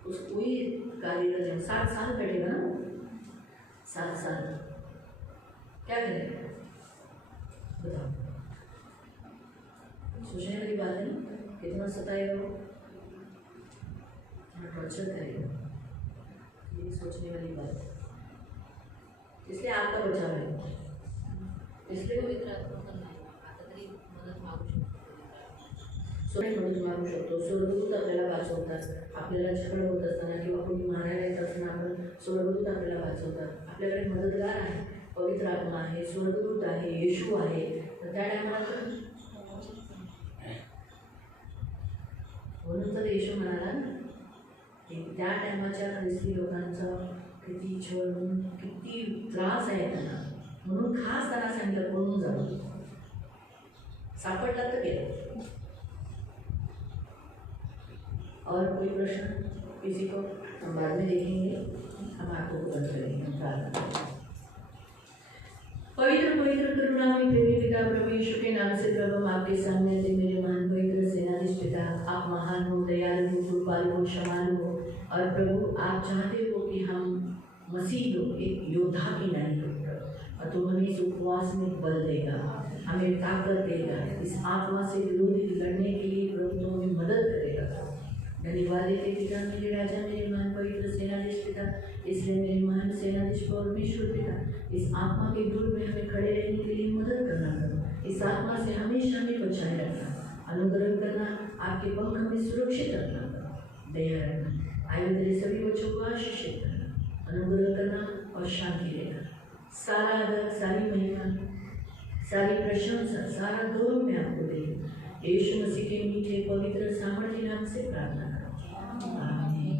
उस कोई कार्य करेगा, 7 साल कटेगा ना, 7 साल क्या करेगा बताओ। सोचने वाली बात है ना, कितना सताएगा वो, टॉर्चर करेगा, ये सोचने वाली बात है। इसलिए आपका बचाव है, इसलिए मदत मागू शकतो, स्वर्गदूत आपल्याला वाचवतात, आपल्याला छळ होत असताना किंवा कोणी मारायला येत असताना आपण स्वर्गदूत आपल्याला वाचवतात, आपल्याकडे मदतगार आहे, पवित्र आत्मा आहे, स्वर्गदूत आहे, येशू आहे। तर त्या टायमाला म्हणून तर येशू म्हणाला ना की त्या टायमाच्या ख्रिस्ती लोकांचा किती छळ, किती त्रास आहे त्यांना, म्हणून खास त्यांना सांगितलं पळून जाऊ, सापडला तर गेलं। और कोई प्रश्न किसी को, हम बाद में देखेंगे, हम आपको बंद करेंगे प्रार्थना। पवित्र पवित्र करुणामय प्रेमी पिता प्रभु यीशु के नाम से प्रभु हम आपके सामने थे, मेरे महान पवित्र सेनाधीश पिता, आप महान हो, दयालु हो, कृपालु हो, क्षमालु हो, और प्रभु आप चाहते हो कि हम मसीह लोग एक योद्धा की नाई हो, और तुम हमें इस उपवास में बल देगा, हमें ताकत देगा, इस आत्मा से विरोधी लड़ने के लिए प्रभु तुम हमें मदद करेगा। धन्यवाद देते पिता, मेरे राजा, मेरे महान पवित्र सेनाधीश पिता, इसलिए मेरे महान सेनाधीश परमेश्वर पिता, इस आत्मा के विरुद्ध में हमें खड़े रहने के लिए मदद करना करो, इस आत्मा से हमेशा हमें बचाए रखना, अनुग्रह करना, आपके पंख हमें सुरक्षित रखना, दया रखना, आए तेरे सभी बच्चों को आशीषित करना, अनुग्रह करना और शांति देना। सारा आदर, सारी महिमा, सारी प्रशंसा, सारा गौरव में आपको दें, यीशु मसीह के मीठे पवित्र सामर्थ्य नाम से प्रार्थना करते हैं, आमीन।